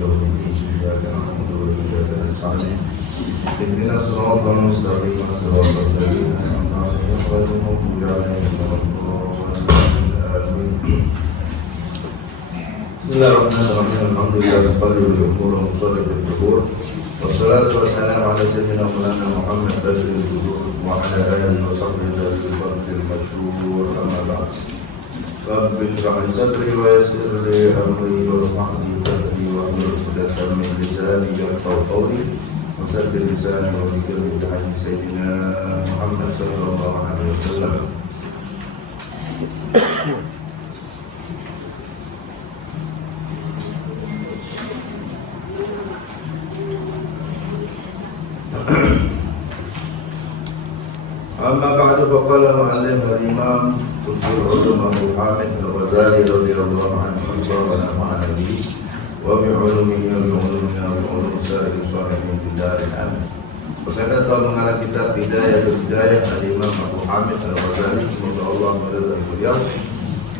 يوم الدين إياك نعبد وإياك نستعين اهدنا الصراط المستقيم صراط الذين أنعمت عليهم غير المغضوب عليهم ولا الضالين آمين. بسم الله الرحمن الرحيم. الحمد لله مقلب الأمور ومصرف الدبور والصلاة والسلام على سيدنا مولانا محمد بدر البدور وعلى آله وصحبه ذوي الفضل المشهور. أما بعد. رب اشرح لي صدري ويسر لي أمري واحلل عقدة واحلل عقدة من لساني يفقهوا قولي وثبت لساني وذكرني بحديث سيدنا محمد صلى الله عليه وسلم. أما بعد فقال المؤلف الإمام قطب العلوم أبو حامد الغزالي رضي الله عنه أنصارنا مع النبي وبعلومه وبعلومنا وبعلوم سائر الصالحين في دار الأمن. Berkata telah mengarang kitab Hidayah Al-Imam Abu Hamid Al-Ghazali, semoga Allah meridai beliau,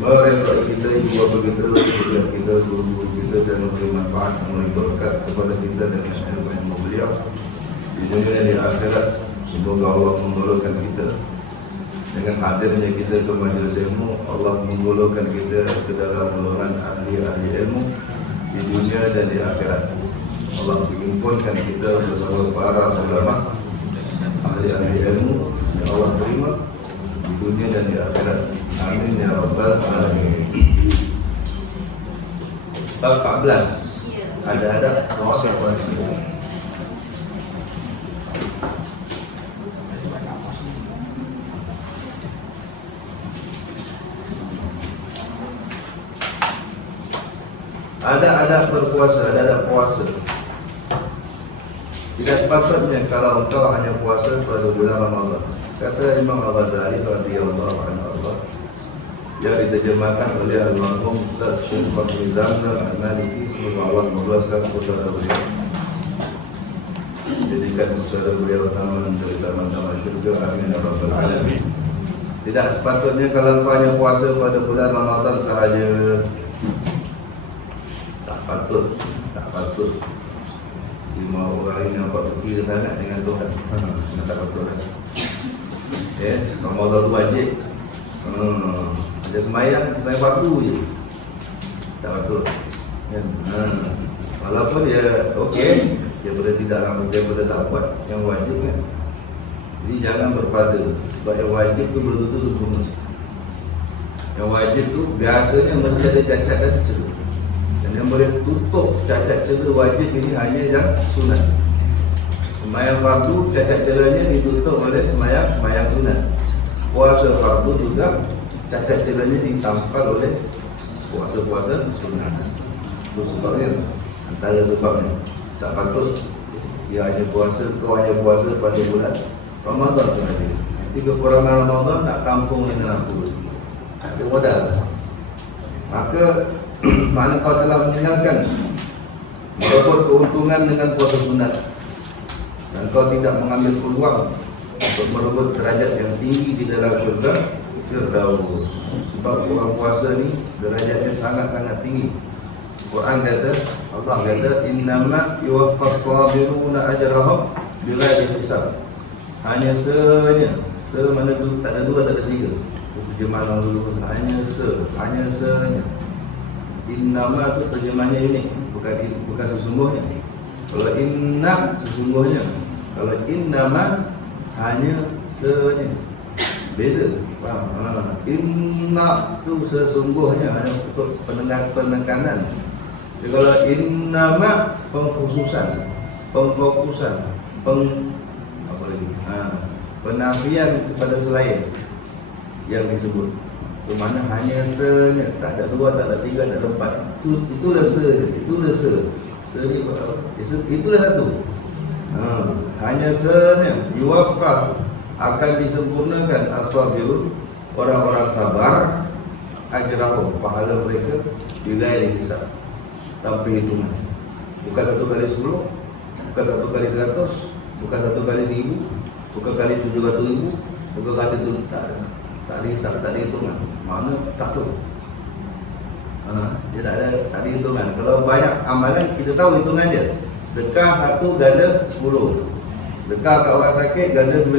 meridai kita, ibu bapa kita, setiap kita, guru kita, dan memberi manfaat, memberi berkat kepada kita dan ilmu beliau di dunia dan di akhirat. Semoga Allah menggolongkan kita dengan hadirnya kita ke majlis ilmu. Allah menggolongkan kita ke dalam golongan ahli-ahli ilmu di dunia dan di akhirat. Allah menghimpunkan kita bersama para ulama ahli-ahli ilmu yang Allah terima di dunia dan di akhirat. Amin ya rabbal alamin. Bab 14. Ada proses. Ada berpuasa, ada puasa. Tidak sepatutnya kalau engkau hanya puasa pada bulan Ramadan. Kata Imam Al-Ghazali radhiyallahu anhu, yang diterjemahkan oleh Al-Marhum Ustaz Syekh Bakri Zamzam Al-Maliki, semoga Allah meluaskan pusara beliau, jadikan pusara beliau taman dari taman-taman syurga. Amin ya rabbal alamin. Tidak sepatutnya kalau engkau hanya puasa pada bulan Ramadan sahaja. Tak patut. Lima orang ini nampak kecil sangat dengan Tuhan. Tak patut. Ramadan tu wajib. Ada semayang fardu je. Tak patut. Walaupun dia okey, dia boleh tidak lakukan, dia boleh tak buat yang wajib kan. Jadi jangan berpada. Sebab yang wajib tu belum tentu sempurna. Yang wajib tu biasanya mesti ada cacat dan celah. Yang boleh tutup cacat celah wajib ini hanya yang sunat. Sembahyang fardu cacat celahnya ditutup oleh sembahyang sunat. Puasa fardu juga cacat celahnya ditampal oleh puasa sunat. Itu sebabnya, antara sebabnya tak patut dia hanya puasa, kau hanya puasa pada bulan Ramadan sahaja. Nanti kekurangan Ramadan nak tampung dengan apa? Ada modal. Maka mana kau telah meninggalkan merebut keuntungan dengan puasa sunat, dan kau tidak mengambil peluang untuk merebut derajat yang tinggi di dalam syurga Firdaus. Sebab orang puasa ni derajatnya sangat-sangat tinggi. Quran kata, Allah kata, innama yuwaffas sabiruna ajrahum bighairi hisab. Hanya mana tu, tak ada dua, tak ada tiga. Terjemahan dulu, hanya senya. Innama tu terjemahnya unik, bukan sesungguhnya. Kalau inna sesungguhnya, kalau innama hanya senya, beza. Faham? Inna tu sesungguhnya, hanya untuk penekanan. Jadi kalau innama pengkhususan, pengfokusan, apa lagi? Penafian kepada selain yang disebut. Itu mana hanya senya, tak ada dua, tak ada tiga, tak ada empat. Itulah se. Se ni apa? Itulah satu. Hanya senya yuwaffaq, akan disempurnakan as-sabirun, orang-orang sabar, ajrahum, pahala mereka bighairi hisab, tanpa hitungan. Bukan 1 kali 10, bukan 1 kali 100, bukan 1 kali 1000, bukan kali 700,000, bukan kali itu tak dihisap, tak dihitungan. Mana tak tahu. Dia tak ada hitungan. Kalau banyak amalan, kita tahu hitungan dia. Sedekah satu ganda 10. Sedekah kat orang sakit ganda 10.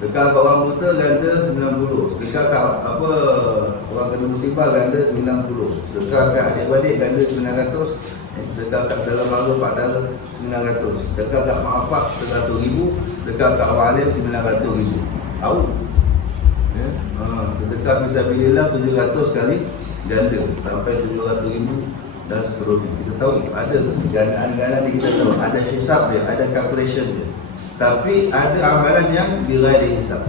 Sedekah kat orang buta ganda 90. Sedekah kat orang kena musibah ganda 90. Sedekah kat adik-adik ganda 900. Sedekah kat dalam baru Pak Dara 900. Sedekah kat mak bapak 100,000. Sedekah kat orang alim 900,000. Tahu? Ya? Sedekah fisabilillah 700 kali ganda sampai 700,000 dan seterusnya. Kita tahu ada gandaan-gandaan ni, kita tahu ada hisap dia, ada calculation dia. Tapi ada amalan yang diraih hisap.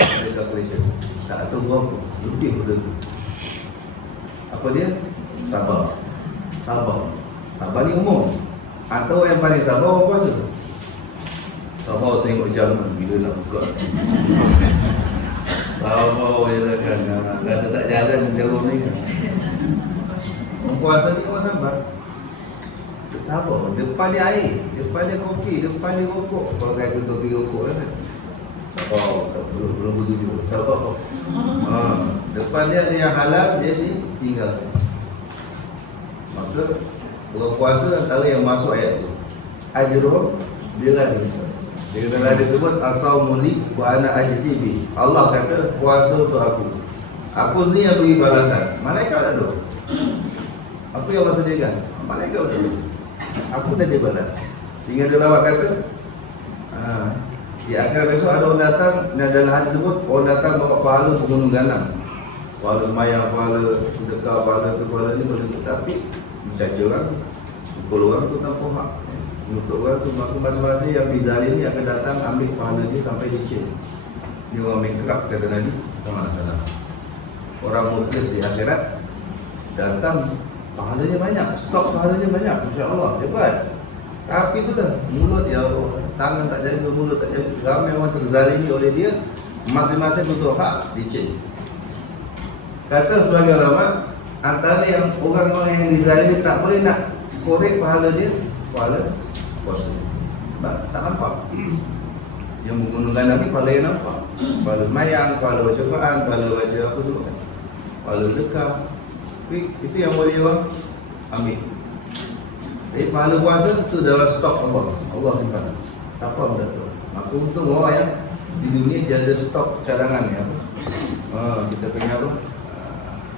Ada calculation. Tak tahu berapa, lebih daripada tu. Apa dia? Sabar. Sabar ni umum. Atau yang paling sabar orang puasa. Sabar tengok jam bila nak buka. Sabar je kan. Kata tak jalan jauh ni. Orang puasa ni orang sabar. Sabar. Depan dia air, depan dia kopi, depan dia rokok. Kalau kata kopi rokok kan. Sabar. Belum begitu. Sabar. Depan dia ada yang halal, dia tinggal. Maka orang puasa antara yang masuk ayat tu, ajruh bila hisab. Dia kata disebut as-saumu li wa ana ajzi bi. Allah kata puasa untuk aku. Aku ni yang beri balasan. Malaikat tak ada. Apa yang Allah sediakan? Malaikat tak ada. Aku dah dibalas. Sehingga dia lawak kata, di akhir besok ada orang datang, dan dalam hadis sebut orang datang bawa pahala pembunuh ganam. Pahala mayang, pahala sedekah, pahala tu, pahala ni boleh, tapi mencaci orang, pukul orang tu tanpa hak. Untuk orang tu, maka masing-masing yang dizalim ni akan datang ambil pahala dia sampai dicil. Ni orang mengkerap, kata Nabi SAW. Orang muflis di akhirat datang, pahalanya banyak, stok pahalanya banyak, insya-Allah, hebat. Tapi itulah, mulut ya Allah, tangan tak jaga, mulut tak jaga. Ramai orang terzalimi oleh dia, masing-masing butuh hak, dicil. Kata sebagai ulama, antara yang orang-orang yang dizalimi tak boleh nak korek pahala dia, pahala puasa. Sebab tak nampak. Yang menggunakan Nabi, pahala yang nampak. Pahala mayang, pahala baca Quran, pahala baca apa semua kan. Pahala sedekah. Itu yang boleh orang ambil. Jadi pahala puasa tu dalam stok Allah. Allah simpan. Siapa pun tak tahu. Maka untung orang yang di dunia dia ada stok cadangan ni apa. Kita punya apa?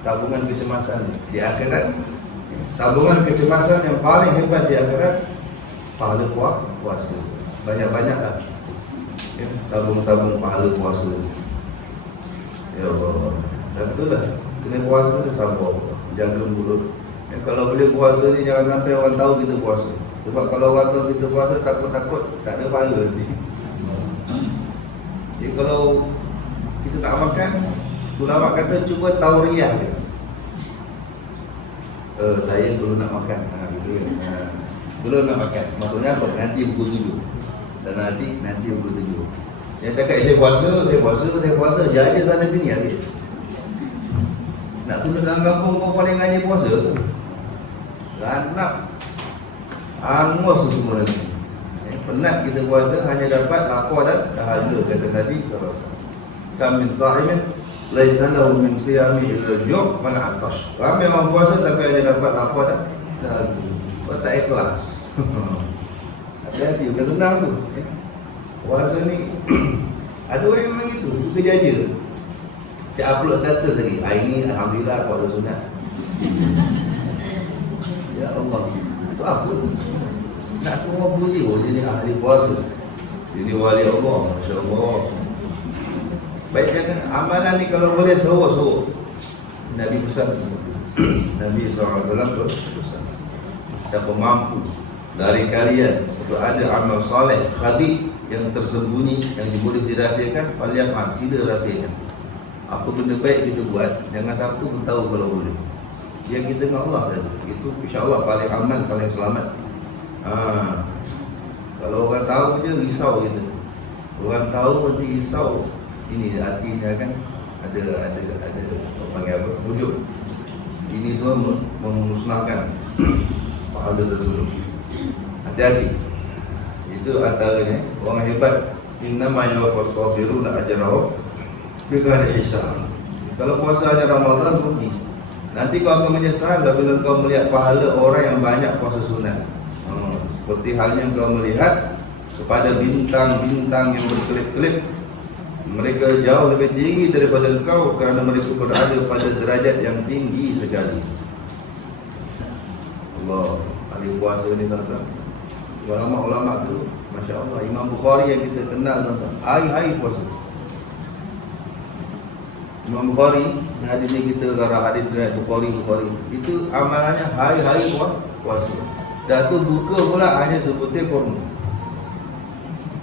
Tabungan kecemasan di akhirat. Tabungan kecemasan yang paling hebat di akhirat, pahala puasa. Banyak-banyak lah ya, tabung-tabung pahala puasa. Ya Allah. Dan itulah, kena puasa ni sabar, jaga mulut. Kalau boleh puasa ni jangan sampai orang tahu kita puasa. Sebab kalau orang tahu kita puasa, takut-takut tak ada pahala nanti. Jadi kalau kita tak makan, ulama kata cuba tauriah dia. Saya belum nak makan. Belum nak makan. Maksudnya apa? Nanti pukul 7. Dan nanti pukul 7. Yang cakap saya puasa. Jaga sana sini habis. Nak tunduk dalam kampung kau paling ngaji puasa tu. Ranak. Angus semua lagi. Penat kita puasa hanya dapat lapar dan dahaga, kata Nabi SAW. Kam min sa'imin laisa lahu min siyami illa al-ju' wal 'atash. Ramai orang puasa tapi hanya dapat lapar dan dahaga. Kau tak ikhlas. Hati-hati, bukan senang tu. Puasa ni ada orang yang memang itu, suka jaja. Saya upload status lagi. Hari ni alhamdulillah puasa sunat. Ya Allah. Itu apa? Nak semua puji, oh dia ni ahli puasa. Dia ni wali Allah, masya-Allah. Baik, jangan amalan ni kalau boleh suruh. Nabi pesan. Nabi SAW pesan. Siapa mampu dari kalian untuk ada amal soleh khabib yang tersembunyi, yang boleh dirahsiakan, paling sila rahsiakan. Apa benda baik kita buat, jangan siapa pun tahu kalau boleh. Yang kita dengan Allah tadi, itu insya-Allah paling aman, paling selamat. Kalau orang tahu je risau kita. Orang tahu nanti risau. Ini artinya kan ada panggil apa? Wujud. Ini semua memusnahkan pahala tersebut. Hati-hati. Itu antaranya orang hebat. Innama yuwaffas sabiruna ajrahum bighairi hisab. Kalau puasa hanya Ramadan rugi. Nanti kau akan menyesal apabila kau melihat pahala orang yang banyak puasa sunat. Seperti halnya kau melihat kepada bintang-bintang yang berkelip-kelip. Mereka jauh lebih tinggi daripada engkau kerana mereka berada pada derajat yang tinggi sekali. Allah, ahli puasa ni tuan-tuan. Ulama-ulama tu, Masya Allah. Imam Bukhari yang kita kenal tuan-tuan, hari-hari puasa. Imam Bukhari, hadis ni kita garah hadis riwayat Bukhari. Itu amalannya hari-hari puasa. Dah tu buka pula hanya sebutir kurma.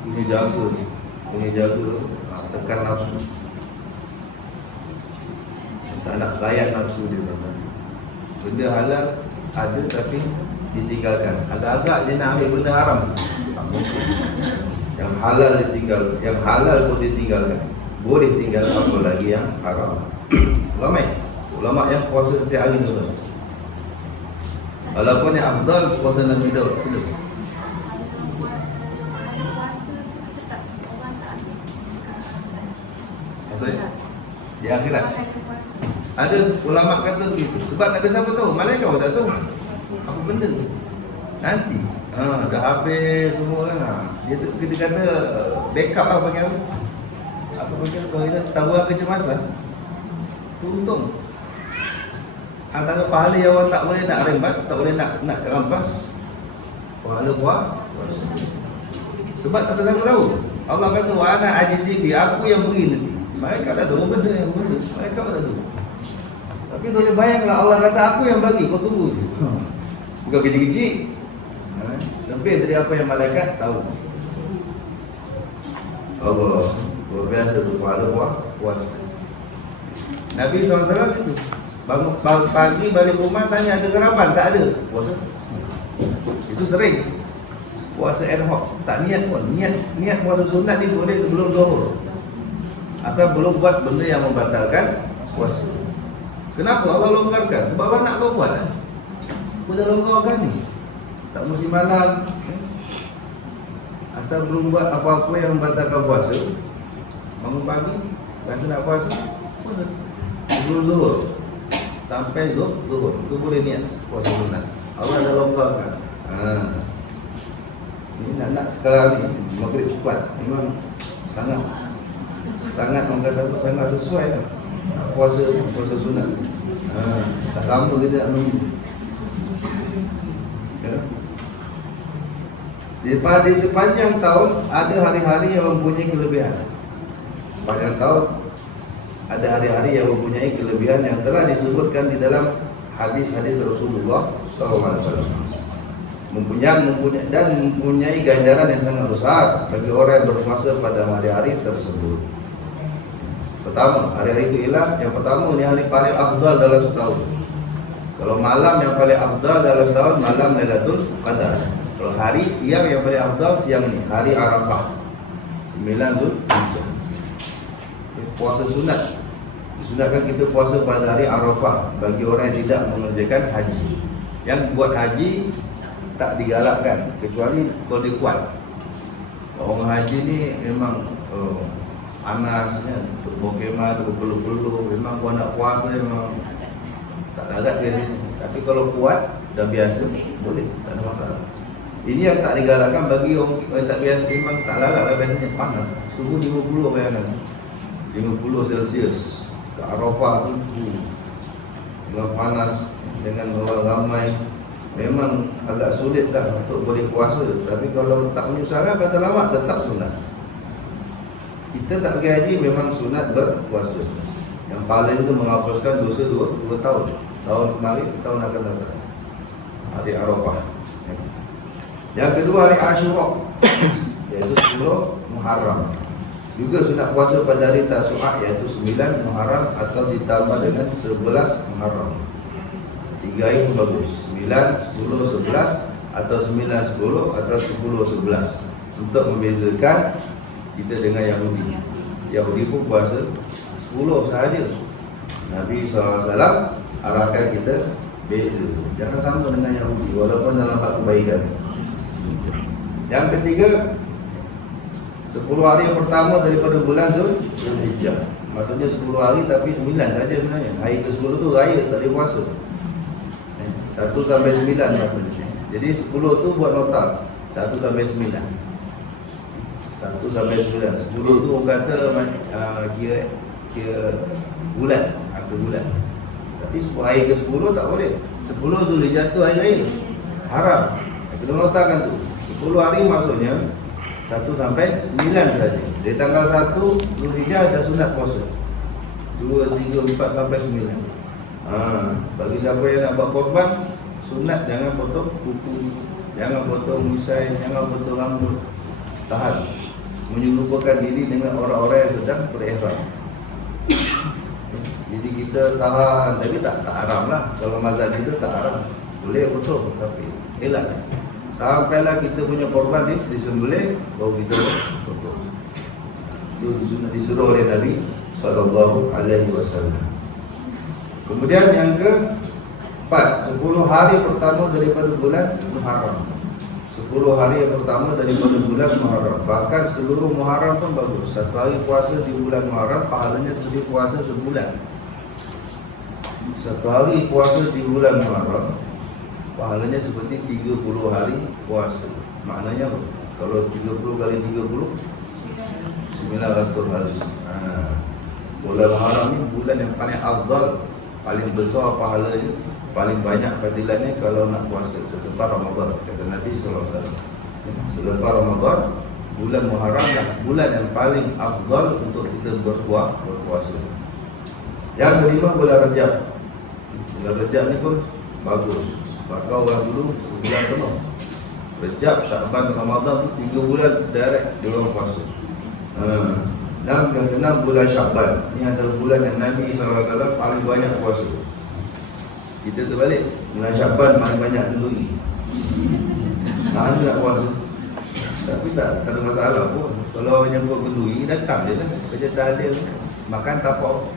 Ini jaga tekan nafsu. Tak nak layan nafsu dia tuan-tuan. Benda halal ada tapi ditinggalkan. Agak-agak dia nak ambil benda haram, tak mungkin. Yang halal ditinggal, yang halal pun ditinggalkan. Boleh tinggal apa lagi yang haram. Ulama yang puasa setiap hari tu. Walaupun yang afdal puasa Nabi Daud. Sila. Maksudnya di akhirat ada ulama kata begitu. Sebab tak ada siapa tahu. Malaikat pun tak tahu apa benda nanti. Dah habis semua kan. Dia tu kita kata backup lah bagi apa? Apa bagi kalau kita tahu kecemasan. Untung. Antara pahala yang orang tak boleh nak rembat, tak boleh nak rampas, pahala puasa. Sebab tak ada siapa tahu. Allah kata wa ana ajizi bi, aku yang beri nanti. Mereka tak tahu benda yang benda. Mereka tak tahu. Tapi boleh bayanglah Allah kata aku yang bagi, kau tunggu je. Bukan kecil-kecil. Lebih dari apa yang malaikat tahu. Allah luar biasa tu pahala puasa. Nabi SAW itu bangun pagi balik rumah tanya ada sarapan, tak ada, puasa. Itu sering. Puasa ad hoc, tak niat pun. Niat puasa sunat ni boleh sebelum zuhur. Asal belum buat benda yang membatalkan puasa. Kenapa Allah longgarkan? Sebab Allah nak kau buat kan? Kau dah longgarkan ni. Tak mesti malam. Asal belum buat apa-apa yang membatalkan puasa, bangun pagi, rasa nak puasa, puasa. Sebelum zuhur sampai zuhur, itu boleh niat puasa sunat. Allah dah longgarkan. Ini nak sekarang ni maghrib cepat. Memang sangat orang kata sangat sesuai lah. Puasa sunat. Tak lama kita nak nunggu. Ya. Di sepanjang tahun ada hari-hari yang mempunyai kelebihan. Sepanjang tahun ada hari-hari yang mempunyai kelebihan yang telah disebutkan di dalam hadis-hadis Rasulullah SAW. Mempunyai ganjaran yang sangat besar bagi orang yang berpuasa pada hari-hari tersebut. Pertama, hari-hari itu ialah yang pertama ni hari paling afdal dalam setahun. Kalau malam yang paling afdal dalam setahun, malam Lailatul Qadar. Kalau hari siang yang paling afdal, siang ni hari Arafah 9 Zulhijjah. Puasa sunat. Disunatkan kita puasa pada hari Arafah bagi orang yang tidak mengerjakan haji. Yang buat haji tak digalakkan kecuali kalau dia kuat. Orang haji ni memang panasnya, berkemah, berpeluh-peluh, memang kau nak puasa memang tak darat dia ni. Tapi kalau kuat dah biasa boleh, tak ada masalah. Ini yang tak digalakkan bagi orang yang tak biasa, memang tak larat lah biasanya panas. Suhu 50 bayangkan. 50 Celsius ke Arafah tu dengan panas, dengan orang ramai, memang agak sulit lah untuk boleh puasa. Tapi kalau tak menyusahkan kata lama tetap sunat. Kita tak pergi haji memang sunat berpuasa. Yang paling itu menghapuskan dosa 2 tahun. Tahun kemarin, tahun akan datang. Hari Arafah. Yang kedua hari Ashura, iaitu 10 Muharram. Juga sunat puasa pada hari Tasu'ah, iaitu 9 Muharram atau ditambah dengan 11 Muharram. 3 hari itu bagus. 9, 10, 11 atau 9, 10 atau 10, 11 untuk membezakan kita dengan Yahudi. Yahudi pun puasa 10 sahaja. Nabi SAW arahkan kita beza. Jangan sama dengan Yahudi walaupun dalam bab kebaikan. Yang ketiga, 10 hari yang pertama daripada bulan Zulhijjah. Maksudnya 10 hari tapi 9 saja sebenarnya. Hari ke-10 tu raya, tak boleh puasa. 1 sampai 9 maksudnya. Jadi 10 tu buat nota 1 sampai 9. 1 sampai 9. 10 tu orang kata kira bulan, akhir bulan. Tapi hari ke-10 tak boleh. 10 tu boleh jatuh hari raya. Haram. Kita notakan tu. 10 hari maksudnya 1 sampai 9 saja. Dari tanggal 1 Zulhijjah dah sunat puasa. 2, 3, 4 sampai 9. Bagi siapa yang nak buat korban, sunat jangan potong kuku, jangan potong misai, jangan potong rambut. Tahan. Menyerupakan diri dengan orang-orang yang sedang berihram. Jadi kita tahan, tapi tak haram lah. Kalau mazhab kita tak haram, boleh potong, tapi elak. Sampailah kita punya korban disembelih, baru kita potong. Itu disuruh oleh Nabi sallallahu alaihi wasallam. Kemudian yang keempat, 10 hari pertama daripada bulan Muharram. 10 hari yang pertama daripada bulan Muharram. Bahkan seluruh Muharram pun bagus. Satu hari puasa di bulan Muharram pahalanya seperti puasa sebulan. Satu hari puasa di bulan Muharram pahalanya seperti 30 hari puasa. Maknanya kalau 30 kali 30 900 hari. Bulan Muharram ni bulan yang paling afdal, paling besar pahalanya, paling banyak fadilatnya kalau nak puasa selepas Ramadan. Kata Nabi SAW, selepas Ramadan, bulan Muharram lah bulan yang paling afdal untuk kita berpuasa. Yang kelima, bulan Rajab. Bulan Rajab ni pun bagus. Maka orang dulu sebulan penuh. Rajab, Syaban, Ramadan tu 3 bulan direct dia orang puasa. Dan yang keenam, bulan Syaban. Ini adalah bulan yang Nabi SAW paling banyak puasa. Kita terbalik, bulan Syaban paling banyak kenduri. Nak puasa, tapi tak ada masalah pun. Kalau orang yang buat kenduri, datang je lah kerja tahlil, makan tapau.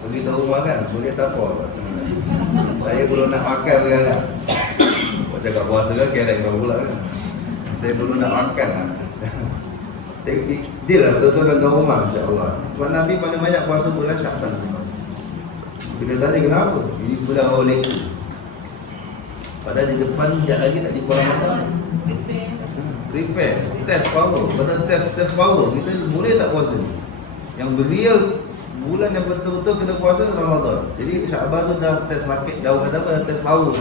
Pergi tahu makan, boleh tapau. Saya belum nak makan sekarang. Buat cakap puasa kan, kira yang pula kan. Saya belum nak makan lah. Dia lah betul-betul tuan rumah, insyaAllah. Sebab Nabi paling banyak puasa bulan Syaban. Bila tadi kenapa? Ini bulan oleh itu. Padahal di depan sekejap lagi nak di bulan Ramadan. Prepare, test power. Pada test power, kita boleh tak puasa? Yang real bulan yang betul-betul kena puasa Ramadan. Jadi Syaban tu dah test market, dah dah test power.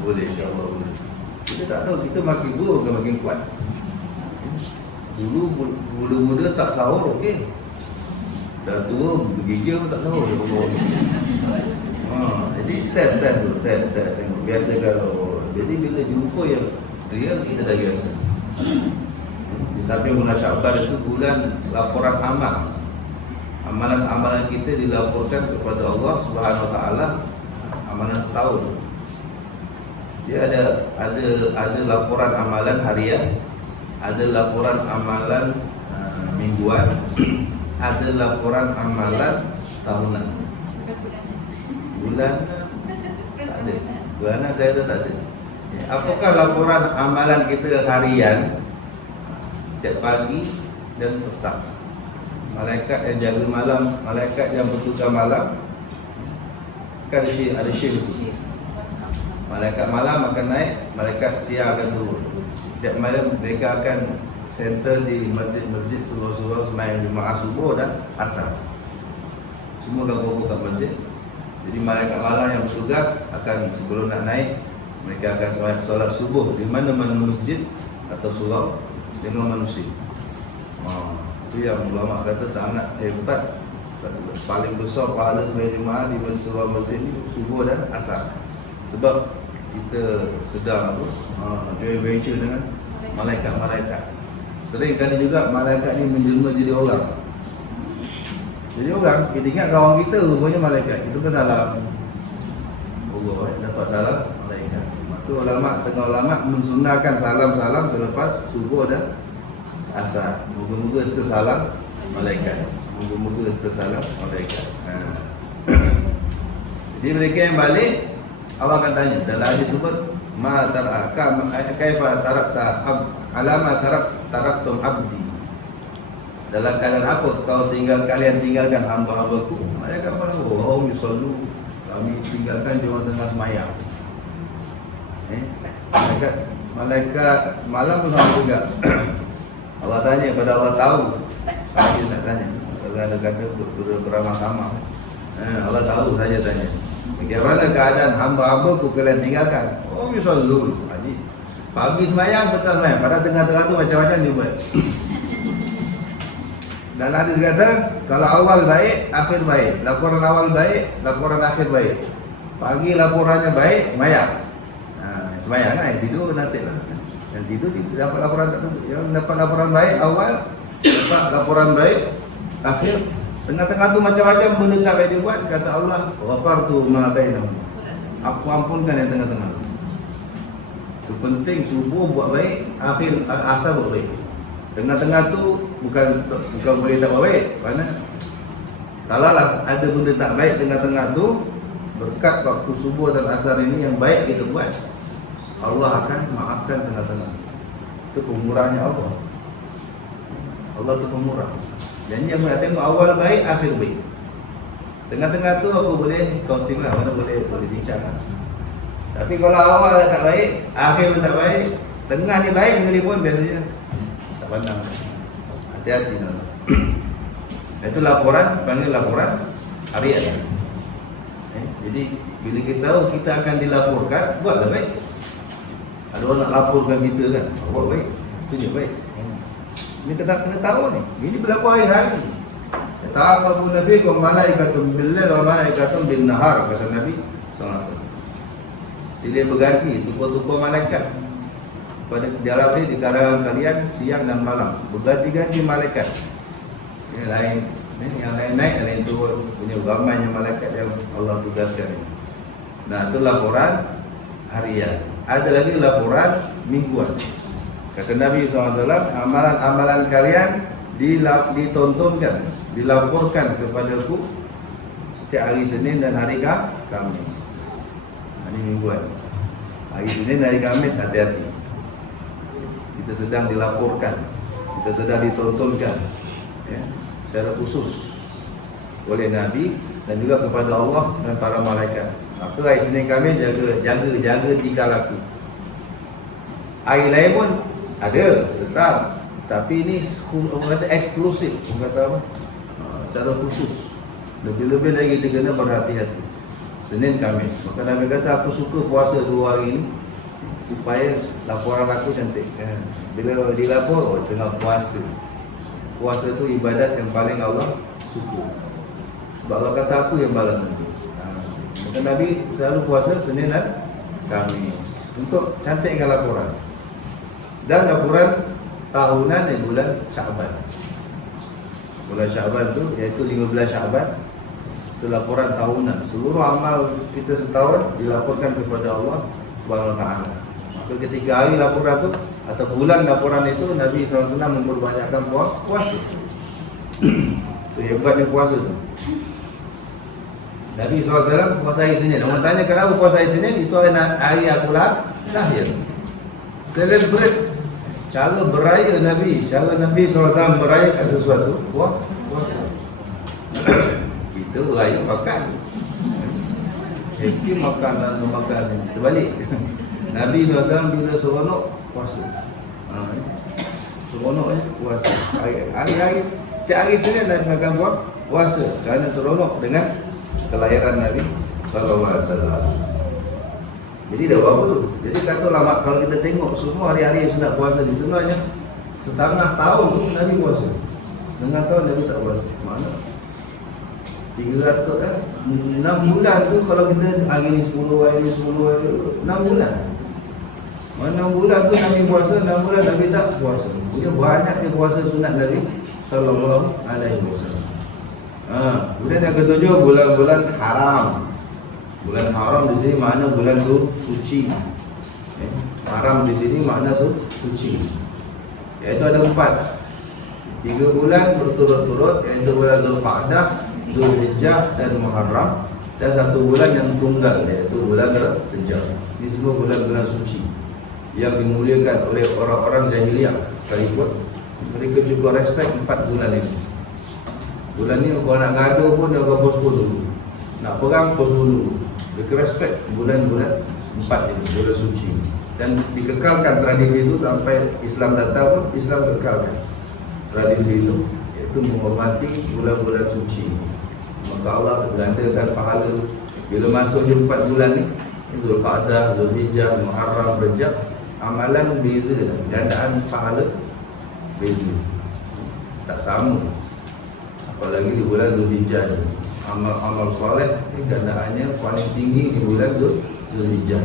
Boleh, insyaAllah boleh. Kita tak tahu, kita makin buruk ke makin kuat. Dulu muda-muda tak sahur, okey. Dah tua, bergigil pun tak sahur. Jadi test tu, test tengok. Biasa kalau, jadi bila jumpa yang real, kita dah biasa. Di samping bulan Syaban itu bulan laporan amal. Amalan-amalan kita dilaporkan kepada Allah Subhanahu Wa Taala, amalan setahun. Dia ada laporan amalan harian, ada laporan amalan mingguan, ada laporan amalan tahunan. Bulan tak ada. Bulanan saya tak ada. Apakah laporan amalan kita harian? Setiap pagi dan petang. Malaikat yang jaga malam, malaikat yang bertugas malam, kan ada shift itu. Malaikat malam akan naik, malaikat siang akan turun. Setiap malam mereka akan center di masjid-masjid surau-surau sembahyang Jumaat subuh dan asar. Semua gabung kat masjid. Jadi malaikat malam yang bertugas akan sebelum nak naik, mereka akan solat subuh di mana-mana masjid atau surau dengan manusia. Itu yang ulama kata sangat hebat. Paling besar pahala sembahyang Jumaat di surau masjid ni subuh dan asar. Sebab kita sedang joint venture dengan malaikat-malaikat. Sering kali juga malaikat ni menjelma jadi orang. Jadi orang, kita ingat kawan kita rupanya malaikat. Itu kan salam. Allah dapat salam malaikat. Maka ulama, setengah ulama mensunahkan salam-salam selepas subuh dan asar. Moga-moga tersalam malaikat. Moga-moga tersalam malaikat. Jadi mereka yang balik, Allah akan tanya, dalam hadis sebut ma taraka kaifa tarakta alama taraktum abdi. dalam keadaan apa kalian tinggalkan hamba-hambaku? Mereka malah hum yusallu, kami tinggalkan di tengah semayang. Malaikat malam pun sama juga. Allah tanya pada Allah tahu. Kami nak tanya. Kalau kata beramah-ramah. Allah tahu saja tanya. Bagaimana keadaan hamba-hambaku kalian tinggalkan? Oh yusallu. Jadi pagi semayang, petang semayang. Pada tengah-tengah tu macam-macam dia buat. Dan hadis kata, kalau awal baik, akhir baik. Laporan awal baik, laporan akhir baik. Pagi laporannya baik, semayang. Semayang lah, yang tidur nasib lah. Yang tidur dapat laporan tak tentu. Yang dapat laporan baik awal, dapat laporan baik akhir. Tengah-tengah tu macam-macam benda tak baik dia buat. Kata Allah, ghafartu ma bainahum. Aku ampunkan yang tengah-tengah. Itu penting, subuh buat baik, akhir asar buat baik. Tengah-tengah tu bukan boleh tak buat baik. Kerana kalau lah ada benda tak baik tengah-tengah tu, berkat waktu subuh dan asar ini yang baik kita buat, Allah akan maafkan tengah-tengah. Itu pemurahnya Allah. Allah tu pemurah. Jadi yang nak tengok awal baik, akhir baik. Tengah-tengah tu aku boleh counting lah, mana boleh bincang lah. Tapi kalau awal tak baik, akhir tak baik, tengah ni baik sekali pun biasanya tak pandang. Hati-hati lah. Itu laporan, panggil laporan harian. Jadi bila kita tahu kita akan dilaporkan, buatlah baik. Ada orang nak laporkan kita kan, buat baik, tunjuk baik. Ini kita kena tahu ni. Ini berlaku hari-hari. Ta'aqabu nabikum malaikatun bil-lail wa malaikatun bin-nahar, kata Nabi sallallahu alaihi wasallam. Silih berganti tupa-tupa malaikat pada dalam ni di kalangan kalian siang dan malam. Berganti-ganti malaikat. Yang lain, yang lain naik, yang lain turun. Punya ramainya malaikat yang Allah tugaskan. Nah, itu laporan harian. Ada lagi laporan mingguan. Kata Nabi SAW, amalan-amalan kalian ditontonkan, dilaporkan kepadaku setiap hari Senin dan hari Khamis. Hari mingguan. Hari Senin, hari Khamis, hati-hati. Kita sedang dilaporkan, kita sedang ditontonkan, ya, secara khusus oleh Nabi dan juga kepada Allah dan para malaikat. Maka hari Senin Khamis jaga tingkah laku. Hari lain pun ada, tetap. Tapi ini orang kata eksklusif, orang kata apa? Secara khusus. Lebih-lebih lagi kita kena berhati-hati. Senin Khamis. Maka Nabi kata aku suka puasa 2 hari ini supaya laporan aku cantik. Bila dilapor, oh tengah puasa. Puasa tu ibadat yang paling Allah suka. Sebab Allah kata aku yang balas nanti. Maka Nabi selalu puasa Senin dan Khamis untuk cantikkan laporan. Dan laporan tahunan di bulan Syaban. Bulan Syaban tu iaitu 15 Syaban. Itu laporan tahunan. Seluruh amal kita setahun dilaporkan kepada Allah Subhanahu wa taala. Maka ketika hari laporan tu atau bulan laporan itu Nabi SAW memperbanyakkan puasa. Itu hebatnya puasa tu. Nabi SAW puasa hari Senin. Orang tanya kenapa puasa hari Senin? Itu hari aku lahir. Celebrate cara beraya Nabi. Cara Nabi SAW merayakan sesuatu, puasa. Kita beraya makan. Happy makan dan memakan. Terbalik. Nabi SAW bila seronok puasa. Seronoknya puasa. Hari-hari tiap hari Senin Nabi makan puasa kerana seronok dengan kelahiran Nabi sallallahu alaihi wasallam. Jadi dah berapa tu? Jadi kata ulama kalau kita tengok semua hari-hari sunat puasa ni sebenarnya setengah tahun tu Nabi puasa. Setengah tahun Nabi tak puasa. Mana? 300 6 bulan tu kalau kita hari ni 10, hari ni 10, hari ni 6 bulan. Mana 6 bulan tu Nabi puasa, 6 bulan Nabi tak puasa. Dia banyak dia puasa sunat Nabi sallallahu alaihi wasallam. Kemudian yang ketujuh bulan-bulan haram. Bulan haram di sini makna bulan suci. Haram di sini makna suci. Iaitu ada 4. 3 bulan berturut-turut iaitu bulan Zulqa'dah, Zulhijjah dan Muharram, dan 1 bulan yang tunggal iaitu bulan Rajab. Ini semua bulan-bulan suci yang dimuliakan oleh orang-orang jahiliyah sekalipun Mereka juga respect 4 bulan ini. Bulan ni kalau nak gaduh pun dia akan posko dulu, nak perang posko dulu. Mereka respect bulan-bulan 4 ini, bulan suci. Dan dikekalkan tradisi itu sampai Islam datang pun Islam kekalkan tradisi itu, iaitu menghormati bulan-bulan suci. Maka Allah gandakan pahala. Bila masuk je 4 bulan ni, Zulqa'dah, Zulhijjah, Muharram, Rajab, amalan beza, gandaan pahala beza, tak sama. Apalagi di bulan Zulhijjah, amal-amal soleh ni gandaannya paling tinggi di bulan Zulhijjah.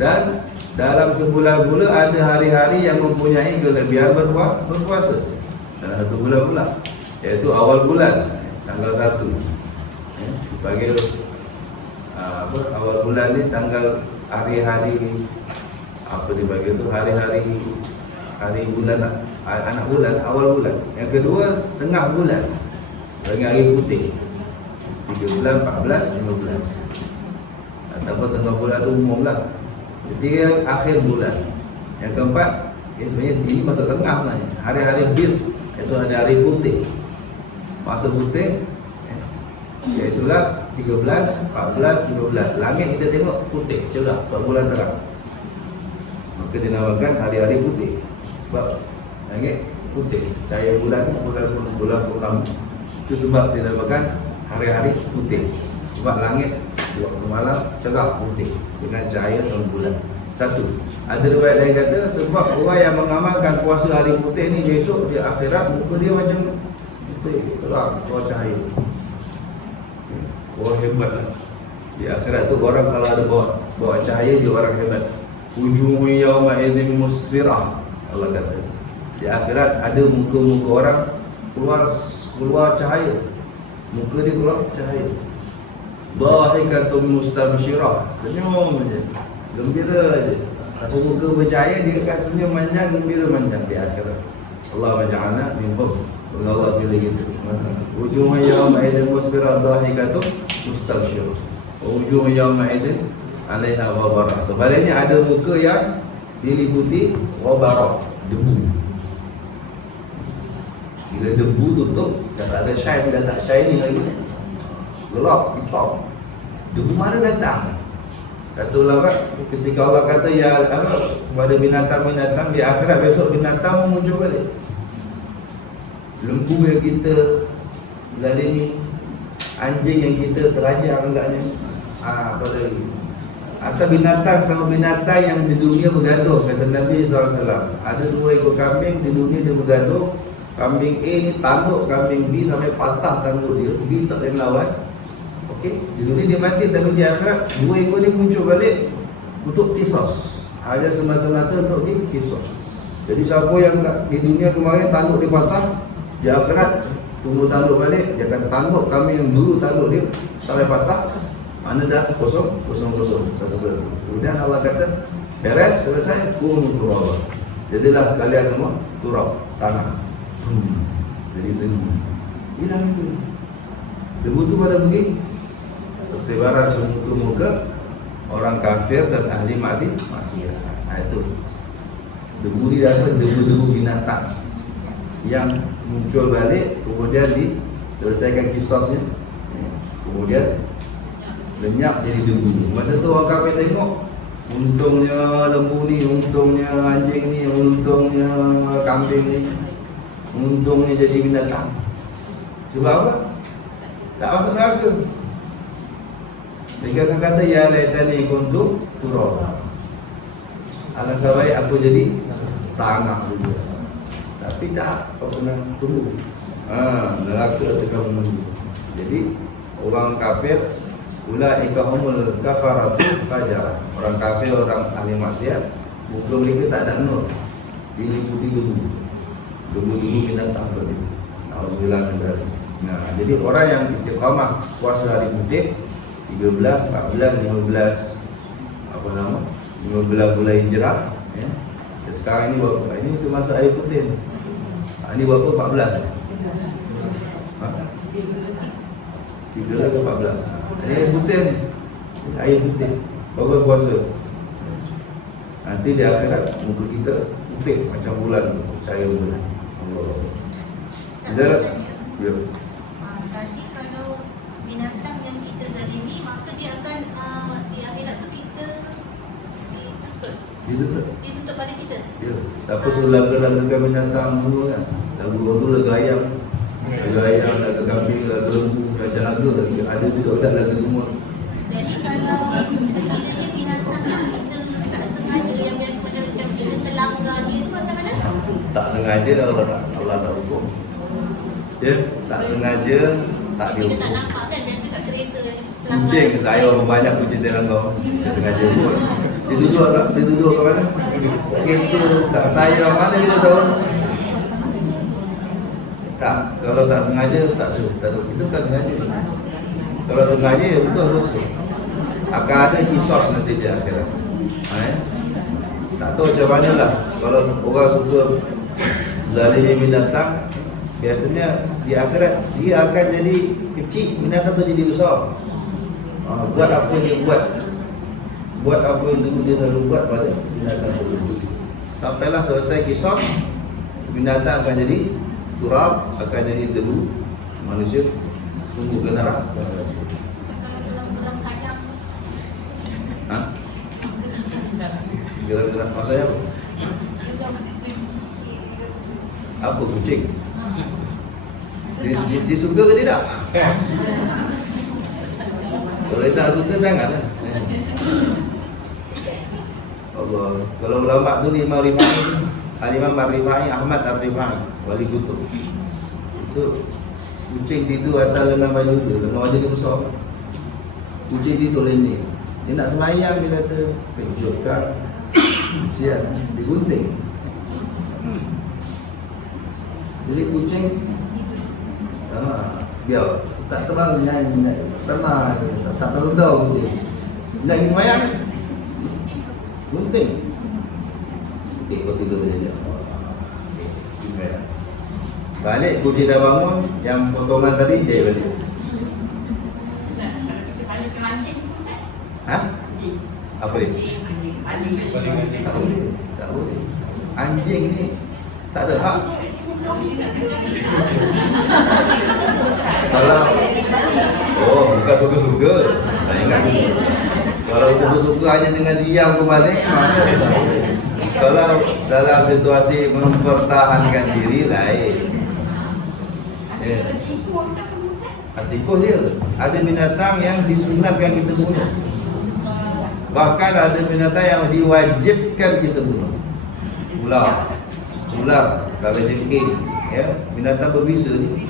Dan dalam sebulan pula ada hari-hari yang mempunyai kelebihan berpuasa. Dalam satu bulan pula, iaitu awal bulan, tanggal 1. Dipanggil awal bulan ni tanggal hari-hari apa dipanggil tu, hari bulan, anak bulan, awal bulan. Yang kedua tengah bulan, bagi hari putih 13, 14, 15. Ataupun tengah bulan tu umum lah. Ketiga akhir bulan. Yang keempat, sebenarnya ini masa tengah lah, hari-hari bil, iaitu hari-hari putih. Masa putih iaitulah 13, 14, 15. Langit kita tengok putih, cerah, sebab bulan terang. Maka dinamakan hari-hari putih. Sebab langit putih, cahaya bulan purnama. Itu sebab dinamakan hari-hari putih. Sebab langit waktu malam cerah putih dengan cahaya bulan. Satu. Ada riwayat lain kata sebab orang yang mengamalkan puasa hari putih ni besok di akhirat muka dia macam putih, terang, keluar cahaya. Orang hebat lah. Di akhirat tu orang kalau ada bawa cahaya dia orang hebat. Wujuhu yawma idzin musfirah, Allah kata. Di akhirat ada muka-muka orang keluar cahaya. Muka dia keluar cahaya. Dhahikatun mustabsyirah, senyum je, gembira je. Satu muka bercahaya dia akan senyum manjang, gembira manjang di akhirat. Allah maj'alna minhum. Allah pilih gitu. Wujuhu yawma idzin musfirah dhahikatun mustabsyirah. Wujuhu yawma idzin 'alaiha ghabarah. Sebaliknya ada muka yang diliputi ghabarah, debu. Bila debu tutup, dah tak ada shine, dah tak shining lagi. Gelap, hitam. Debu mana datang? Kata ulama, ketika Allah kata ya kepada binatang-binatang di akhirat besok binatang muncul balik. Lembu yang kita zalimi, anjing yang kita terajang agaknya, apa lagi? Atau binatang sama binatang yang di dunia bergaduh. Kata Nabi SAW, ada 2 ekor kambing di dunia dia bergaduh. Kambing A ni tanduk kambing B sampai patah tanduk dia. B tak boleh melawan. Okey, di dunia dia mati, tapi di akhirat 2 ekor ni muncul balik untuk kisos. Hanya semata-mata untuk kisos. Jadi siapa yang di dunia kemarin tanduk dia patah, di akhirat tunggu tanduk balik, dia akan tanduk kambing yang dulu tanduk dia sampai patah. Mana dah kosong, satu-satu. Kemudian Allah kata, beres, selesai, kunu turab. Jadilah kalian semua turab, tanah. Jadi debu. Hilang itu. Debu tu pada pergi tertibaran muka-muka orang kafir dan ahli maksiat. Itu debu ni apa? Debu-debu binatang yang muncul balik, kemudian diselesaikan kisosnya, kemudian lenyap jadi debu. Masa tu orang kafir tengok, untungnya lembu ni, untungnya anjing ni, untungnya kambing ni, untungnya jadi binatang. Sebab apa? Tak masuk neraka. Mereka akan kata ya laitani kuntu turab. Alangkah baik aku jadi tanah juga. Tapi tak, kau pernah tunggu. Neraka tekan menunggu. Jadi orang kafir ulaika humul kafaratu fajar. Orang kafir, orang ahli maksiat, muka mereka tak ada nur, diliputi debu. Debu-debu binatang tadi. Alhamdulillah menjadi. Nah, jadi orang yang istiqamah puasa hari putih 13, 14, 15 apa nama? 15 bulan Hijrah, ya. Sekarang ini berapa? Ini termasuk hari putih. Ini berapa? 14. 3 ke 14. Ini putih. Air putih. Bagus puasa. Nanti di akhirat muka kita putih macam bulan, cahaya bulan. Allah. Tidak. Ya. Tadi kalau binatang yang kita zalimi, maka dia akan di akhirat tu kita dituntut pada kita. Ya. Siapa suruh laga-lagakan binatang tu kan? Lagu-lagu laga ayam. Laga ayam, laga kambing, laga lembu, laga naga lagi. Ada juga budak laga semua. Jadi kalau sekiranya binatang yang kita tak sengaja, yang biasa macam kita terlanggar dia tu macam mana? Tak sengaja Allah tak hukum. Ya, tak sengaja tak Kita tak dihukum. nampak kan biasa kat kereta Kucing saya orang banyak kucing saya langgar. Dia sengaja buat. Dia duduk kat mana? Kereta tak tayar mana kita tahu. Tak, kalau tak sengaja tak suruh. Tak tahu. Kita bukan sengaja. Kalau sengaja ya betul dosa. Akan ada kisos nanti di akhirat. Tak tahu macam mana lah. Kalau orang suka zalimi binatang, biasanya di akhirat dia akan jadi kecil, binatang tu jadi besar. Buat apa yang dia buat apa yang dulu dia selalu buat pada binatang tersebut. Sampailah selesai kisah, binatang akan jadi turab, akan jadi debu, manusia tunggu ke neraka. Gerak-gerak maksudnya apa? Apa kucing? Di surga ke tidak? Kalau dia tak suka janganlah. Allah. Kalau ulama tu Imam Rifai, Al-Imam Ar-Rifai, Ahmad Ar-Rifai, Wali Kutub. Itu kucing itu atas lengan baju tu, lengan baju dia besar. Kucing itu ini. Dia nak semayang dia kata, kejutkan. Siap, digunting. Jadi kucing biar tak terang nyanyi, tenang, tak terledau kucing. Nak pergi semayang, gunting. Okey, kau tidur dia. Okey, balik kucing dah bangun, yang potongan tadi dia balik. Ha? Apa dia? Tak boleh. Tak boleh. Anjing ni tak ada hak. Kalau bukan suka-suka. Tak ingat dulu. Kalau suka-suka hanya dengan diam kembali, maka tak boleh. Kalau dalam situasi mempertahankan diri lain. Tikus dia. Ada binatang yang disunatkan kita bunuh. Bahkan ada binatang yang diwajibkan kita bunuh. Ular, kalajengking, ya, binatang berbisa ni.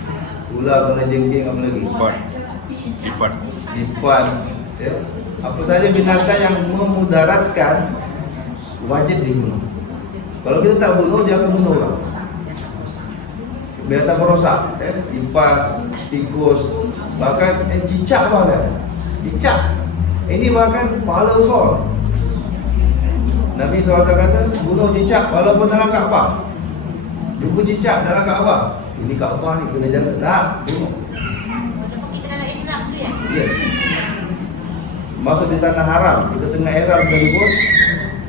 Ular, kalajengking, apa lagi? Lipan, ya. Apa saja binatang yang memudaratkan wajib dibunuh. Kalau kita tak bunuh, dia akan bunuh orang. Binatang perosak, ya, lipas, tikus, bahkan cicak bahkan. Cicak. Ini bahkan pahala besar. Nabi SAW kata, bunuh cicak walaupun dalam Kaabah. Jumpa cicak dalam Kaabah. Ini Kaabah ni kena jaga. Tak, bunuh. Walaupun kita dalam ihram tu ya? Ya. Masuk di tanah haram, kita tengah ihram sekalipun,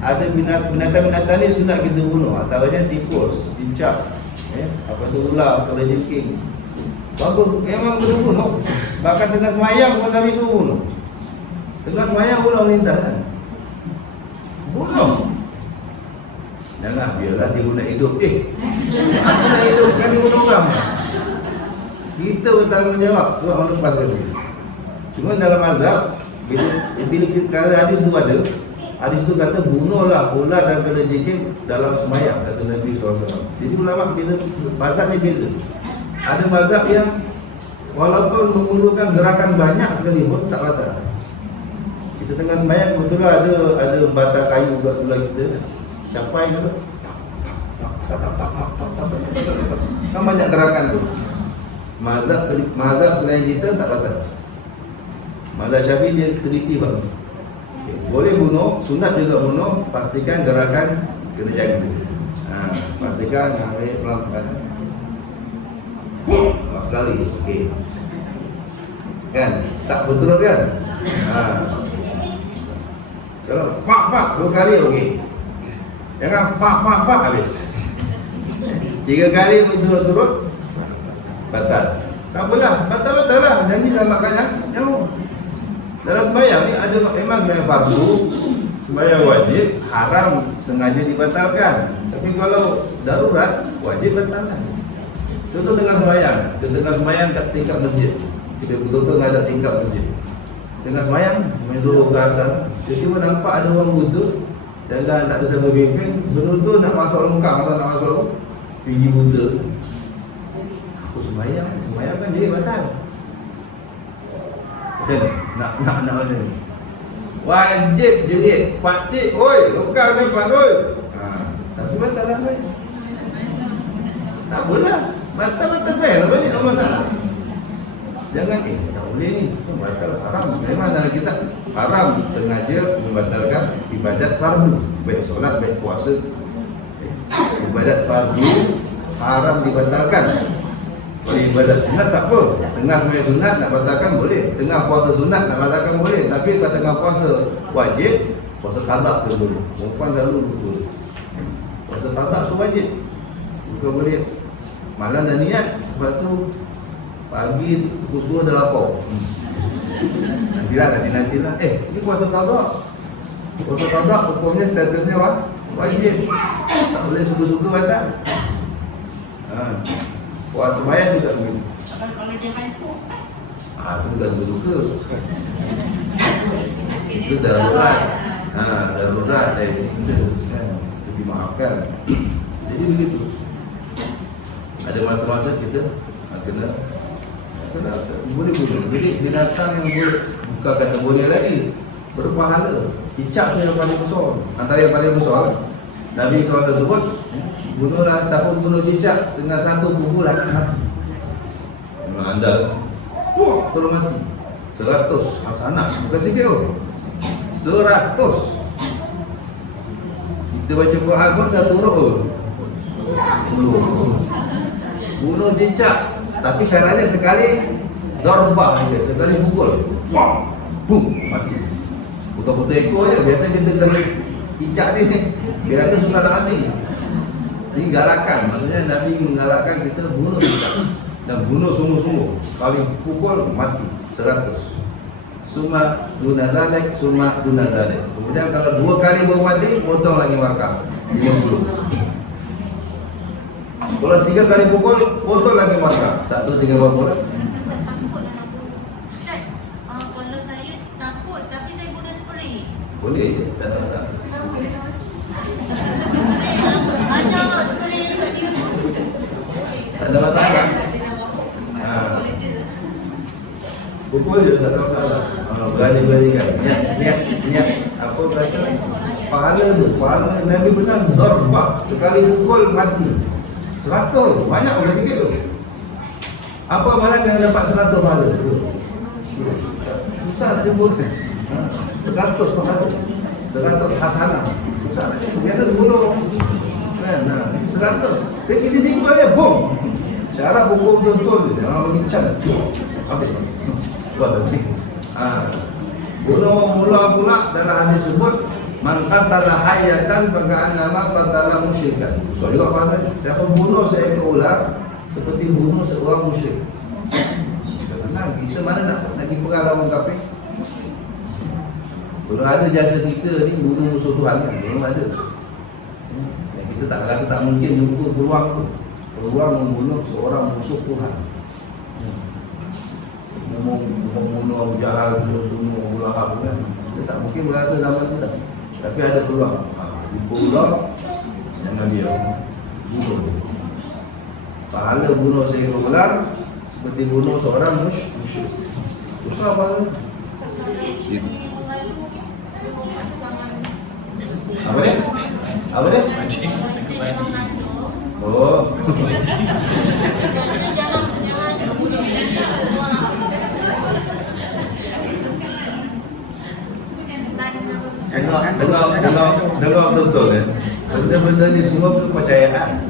ada binatang-binatang ni sunat kita bunuh. Antaranya tikus, cicak, apa tu ular, kalajengking. Bagus, memang kena bunuh. Bahkan tengah semayang pun Nabi suruh bunuh. Tengah semayang ular melintas kan? Bunuh. Jangan, biarlah dia guna hidup. Aku nak hidup, kan dia guna orang. Kita bertanggungjawab. Sebab mahu lepas tadi. Cuma dalam mazhab, kalau hadis tu ada, hadis tu kata bunuhlah ular dan kalajengking dalam semayang, kata Nabi SAW. Jadi ulama beza, mazhab ni beza. Ada mazhab yang walaupun memerlukan gerakan banyak sekalipun tak batal. Kita tengah sembahyang, betul lah ada batang kayu kat sebelah kita. Capai ke? Kan banyak gerakan tu. Mazhab selain kita tak batal. Mazhab Syafi'i dia teliti banget. Boleh bunuh, sunat juga bunuh, pastikan gerakan kena jaga. Pastikan ambil pelan-pelan. Sekali, okey. Kan? Tak betul kan? Kalau pak 2 kali okey. Jangan pak habis. 3 kali berturut-turut batal. Tak apalah, batal lah. Janji selamatkan nyawa. Dalam sembahyang ni ada memang sembahyang fardu, sembahyang wajib, haram sengaja dibatalkan. Tapi kalau darurat, wajib batalkan. Contoh tengah sembahyang kat tingkap masjid. Kita betul-betul ada tingkap masjid. Tengah sembahyang, zuhur ke asar, tiba-tiba nampak ada orang buta dan tak ada siapa bimbing, betul-betul nak masuk longkang atau nak masuk pergi buta. Aku sembahyang kan dia batal. Macam mana? Nak macam ni. Wajib jerit, pakcik, oi, longkang depan, oi. Tapi batal lah baik. Tak apalah. Batal sembahyang lah balik, tak masalah. Jangan tak boleh ni, batal haram. Memang dalam kitab haram sengaja membatalkan ibadat fardu, baik solat, baik puasa. Ibadat fardu haram dibatalkan. Kalau ibadat sunat tak apa. Tengah sembahyang sunat nak batalkan boleh. Tengah puasa sunat nak batalkan boleh. Tapi kalau tengah puasa wajib, puasa qada tu boleh. Perempuan selalu betul. Puasa qada tu wajib. Bukan boleh malam dah niat, lepas tu pagi pukul 2 dah lapar. Nantilah. Ni puasa qada. Puasa qada hukumnya statusnya wajib. Tak boleh suka-suka batal. Puasa sembahyang juga begitu. Kalau dia mampu, Itu bukan suka-suka. Itu darurat. Darurat dari kita kan. Itu dimaafkan. Jadi begitu. Ada masa-masa kita kena boleh bunuh. Jadi binatang yang boleh bukan kata boleh lagi, berpahala. Cicak tu yang paling besar. Antara yang paling besar, Nabi SAW sebut, bunuhlah siapa bunuh cicak setengah 1 pukulan mati. Memang anda terus mati. 100 hasanah, bukan sikit tu. 100. Kita baca Quran pun 1 huruf. Bunuh cicak, tapi syaratnya sekali darbah saja, sekali pukul. Bum, mati. Bukan putus ekor je, biasa kita kena cicak ni biasa susah nak mati. Ini galakan, maksudnya Nabi menggalakkan kita bunuh cicak dan bunuh sungguh-sungguh. Kali pukul mati 100. Summa dunadzalik, summa dunadzalik. Kemudian kalau 2 kali baru mati, potong lagi markah 50. Kalau 3 kali pukul, potong lagi markah. Tak tahu tinggal berapa lah. Ustaz, kalau saya takut tapi saya guna spray. Boleh je, tak tahu. Banyak spray dekat dia. Tak ada masalah. Pukul je, tak ada masalah. Berani-berani kan. Niat. Apa kata? Pahala tu, pahala Nabi benar darbah. Sekali pukul mati. 100, banyak boleh sikit tu. Apa amalan yang dapat 100 pahala? Susah nak jemput. 100 pahala. 100 hasanah. Susah nak jemput. Biasa 10. Kan? 100. Dia simpan dia, bom. Syarat pukul betul-betul je. Jangan mengincan. Habis. Buat tadi. Bunuh mula pula dalam hadis sebut, man qatala hayatan faka'annama qatala musyrikan. So juga mana? Siapa bunuh seekor ular seperti bunuh seorang musyrik. Senang, kita mana nak pergi perang lawan kafir? Belum ada jasa kita ni bunuh musuh Tuhan kan? Belum ada. Kita tak rasa tak mungkin jumpa peluang tu. Peluang membunuh seorang musuh Tuhan. Membunuh Abu Jahal, membunuh Abu Lahab kan? Kita tak mungkin berasa zaman kita. Tapi ada peluang. Jumpa ular yang Nabi bunuh. Pahala bunuh seekor ular seperti bunuh seorang musyrik. Susah pahala. Apa dia? Apa dia? Oh. Dengar betul ya. Benda-benda ni semua kepercayaan.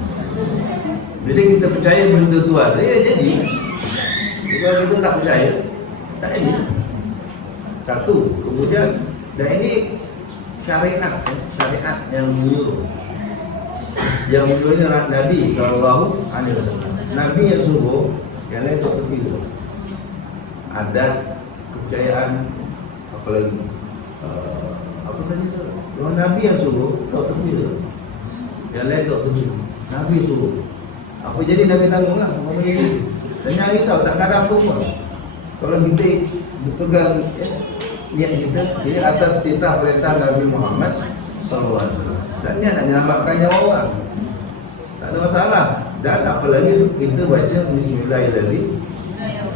Bila kita percaya benda tu ada, ya jadi. Kalau kita tak percaya, tak jadi. Satu, kemudian dan ini syariat yang menyuruh. Yang mulianya Nabi SAW. Nabi yang suruh, yang lain tak tepi tu. Adat, kepercayaan, apa lagi? Apa saja tu. Yang Nabi yang suruh, tak tepi tu. Yang lain tak tepi. Nabi suruh. Apa jadi Nabi tanggung lah. Apa jadi? Dan jangan risau, tak ada apa pun. Kalau kita berpegang niat kita, ini atas titah perintah Nabi Muhammad SAW. Dan dia nak menyelamatkan nyawa orang. Tak ada masalah. Dan apalagi kita baca Bismillahirrahmanirrahim.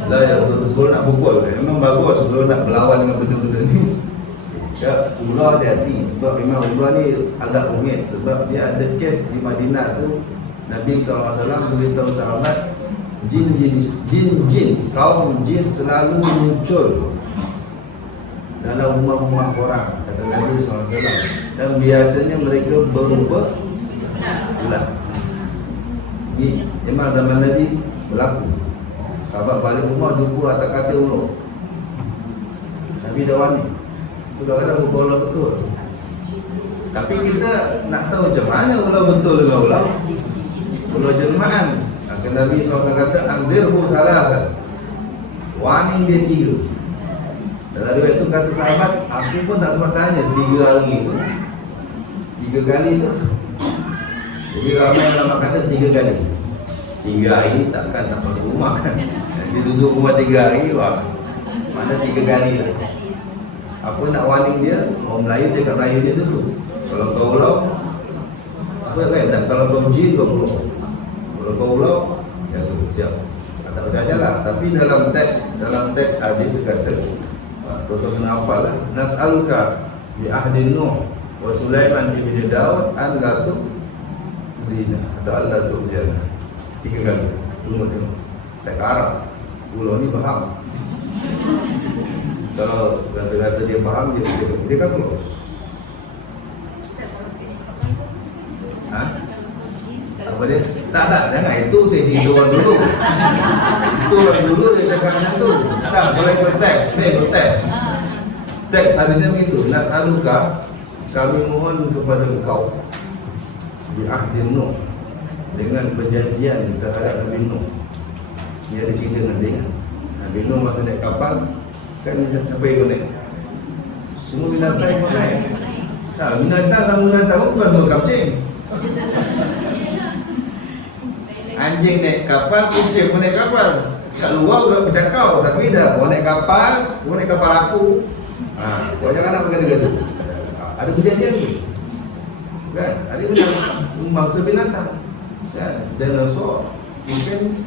Lah ya, sebelum nak pukul, memang bagus sebelum nak berlawan dengan benda-benda ni. Ya, ular hati-hati. Sebab memang ular ni agak rumit. Sebab dia ada kes di Madinah tu, Nabi SAW beritahu sahabat, jin, kaum jin selalu muncul dalam rumah-rumah orang, kata Nabi SAW. Dan biasanya mereka berubah gelap. Ni memang zaman Nabi berlaku. Sahabat balik rumah jumpa atas kata ular. Nabi dah wani. Kadang-kadang ular betul. Tapi kita nak tahu macam mana ular betul dengan ular jelmaan. Maka Nabi SAW kata andirhu salasan. Warning dia 3. Dalam riwayat itu kata sahabat, aku pun tak sempat tanya 3 hari tu, 3 kali tu. Jadi ramai ulama kata 3 kali. 3 hari takkan tak masuk rumah kan. Dia duduk rumah 3 hari, wah, mana 3 kali lah. Apa nak warning dia? Orang Melayu cakap Melayu dia dulu. Kalau kau ulau, apa kan? Kalau kau jin, kau ulau. Kalau kau ulau, ya siap. Tak percaya lah. Tapi dalam teks hadis dia kata, tuan-tuan kena hafal lah. Nas'aluka bi ahdin Nuh wa Sulaiman ibn Daud an la zina atau an la zina. 3 kali. Tunggu. Tak Arab. Ulau ni faham. Kalau rasa-rasa dia faham, dia kan close. Ha? Apa dia? Tak, jangan. Itu saya tidur orang dulu. Itu orang dulu dia cakap macam tu. Tak, boleh ke teks. Teks hadisnya begitu. Nas'aluka, kami mohon kepada engkau bi ahdin Nuh, dengan perjanjian terhadap Nabi Nuh. Dia ada cerita Nabi kan. Nabi Nuh masa naik kapal, kan apa yang naik? Semua binatang yang naik. Nah, binatang bukan semua kapcing. Anjing naik kapal, kucing pun naik kapal. Kat luar juga bercakap, tapi dah orang naik kapal aku. Kau jangan nak berkata-kata. Ada perjanjian tu. Kan? Ada bangsa binatang. Kan? Dinosaur mungkin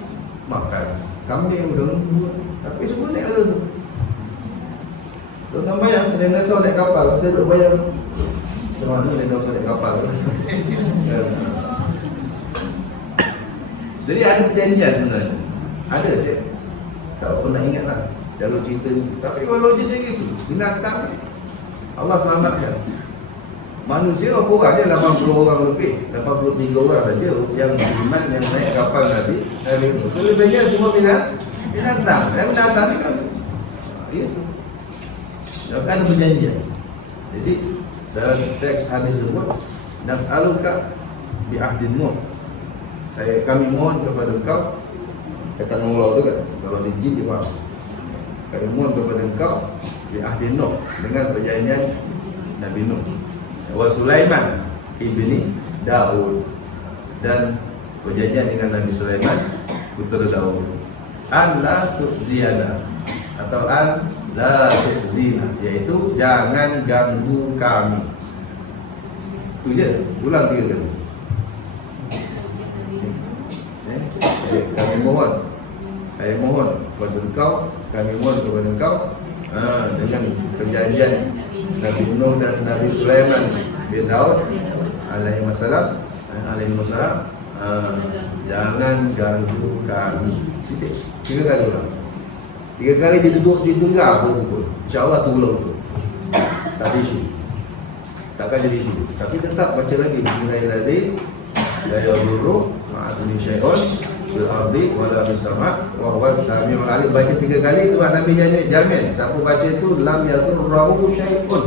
makan kambing, lembu, tapi semua naik tu. Tuan-tuan bayang dinosaur naik kapal, saya tak bayang macam mana dinosaur naik kapal. Jadi ada perjanjian sebenarnya. Ada saya tak pernah ingat lah jalur cerita ni. Tapi kalau logiknya gitu, binatang Allah selamatkan. Manusia berapa orang? Dia 80 orang lebih, 83 orang saja yang beriman, yang naik kapal Nabi Nuh. Selebihnya semua binatang. Dan binatang ni kan ya, kan ada perjanjian. Jadi dalam teks hadis tersebut, nas'aluka bi ahdin Nuh, kami mohon kepada engkau, kata Allah tu kan, kalau di jin dia faham. Kami mohon kepada engkau bi ahdin Nuh, dengan perjanjian Nabi Nuh wa Sulaiman ibni Daud, dan perjanjian dengan Nabi Sulaiman putera Daud, an la tu'ziyana atau an la tu'zina, iaitu jangan ganggu kami. Itu je, ulang 3 kali. Kami mohon, saya mohon kepada engkau, kami mohon kepada engkau, dengan perjanjian Nabi Nuh dan Nabi Sulaiman bin Daud alaihi wasallam, jangan ganggu kami. 3 kali ulang. 3 kali dia duduk situ enggak pukul. InsyaAllah tu ulang tu. Tak ada isu. Takkan jadi isu. Tapi tetap baca lagi Bismillahirrahmanirrahim. La yadurru ma'asmi syai'un fil ardi wala fis sama' wa huwas samiul alim. Baca 3 kali sebab Nabi jamin siapa baca itu lam yadurru syai'un.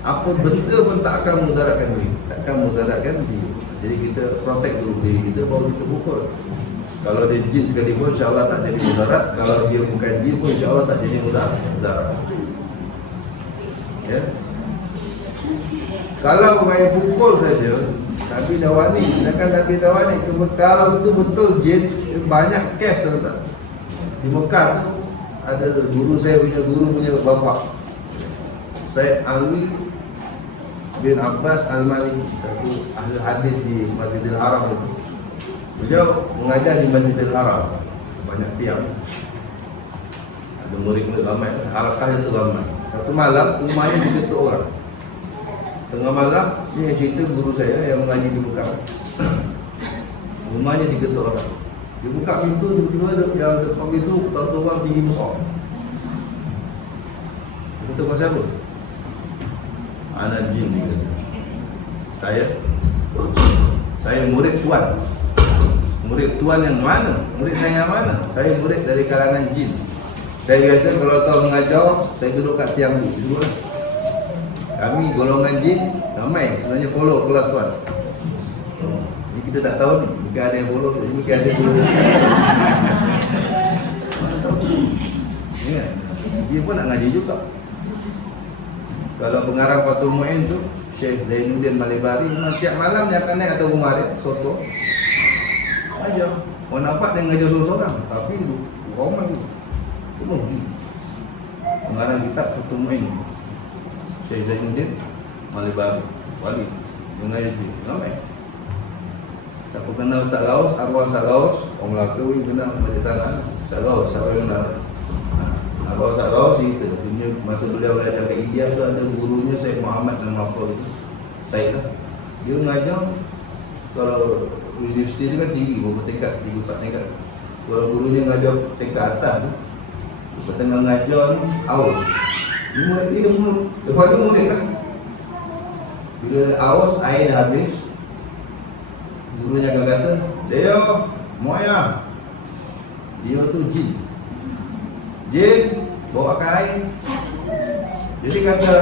Apa benda pun tak akan mudaratkan diri. Takkan mudaratkan diri. Jadi kita protect dulu diri kita, baru kita pukul. Kalau dia jin sekalipun, insyaAllah tak jadi mudarat. Kalau dia bukan jin pun, insyaAllah tak jadi mudarat. Ya. Kalau main pukul saja, Nabi dah wani. Sedangkan Nabi dah wani, kalau betul-betul jin, banyak kes tak? Di Mekah ada guru saya punya bapa, Syekh Alwi bin Abbas Al-Maliki, satu ahli hadis di Masjidil Haram itu. Beliau mengajar di Masjidil Haram, banyak tiang, ada murid-murid ramai, halakah itu ramai. Satu malam rumahnya diketuk orang. Tengah malam, ini yang cerita guru saya yang mengaji di Mekah. Rumahnya diketuk orang. Dia buka pintu, tiba-tiba ada yang depan pintu satu orang tinggi besar. Dia kata, kau siapa? Anak jin, dia kata. Saya murid tuan. Murid tuan yang mana? Murid saya yang mana? Saya murid dari kalangan jin. Saya biasa kalau tahu mengajar, saya duduk kat tiang dulu. Kami golongan jin ramai sebenarnya follow kelas tuan. Ini kita tak tahu ni, mungkin ada yang follow, mungkin ada yang follow. Ya, dia pun nak ngaji juga. Kalau pengarang Fathul Mu'in tu Syekh Zainuddin Malibari, tiap malam dia akan naik atas rumah dia, soto aja. Orang nampak dia ngajar seorang-seorang, tapi ramai tu penuh jin. Pengarang kitab Fathul Mu'in Syekh Zainuddin Malibari, wali mengajar jin, ramai. Siapa kenal Ustaz Gaus, arwah Ustaz Gaus, orang Melaka pun kenal macam tangan Ustaz Gaus, siapa yang kenal? Arwah Ustaz Gaus cerita, masa beliau belajar kat India tu ada gurunya Syekh Muhammad dan Mafrul itu, Syed lah. Dia mengajar, kalau universiti tu kan tinggi, beberapa tingkat, 3-4 tingkat. Kalau gurunya mengajar tingkat atas tu, lepas tengah mengajar ni, aus. Dia mulut, lepas tu murid lah. Bila aus, air dah habis, gurunya akan kata, Leo, Moya, dia tu jin. Jin, bawakan air. Jadi kata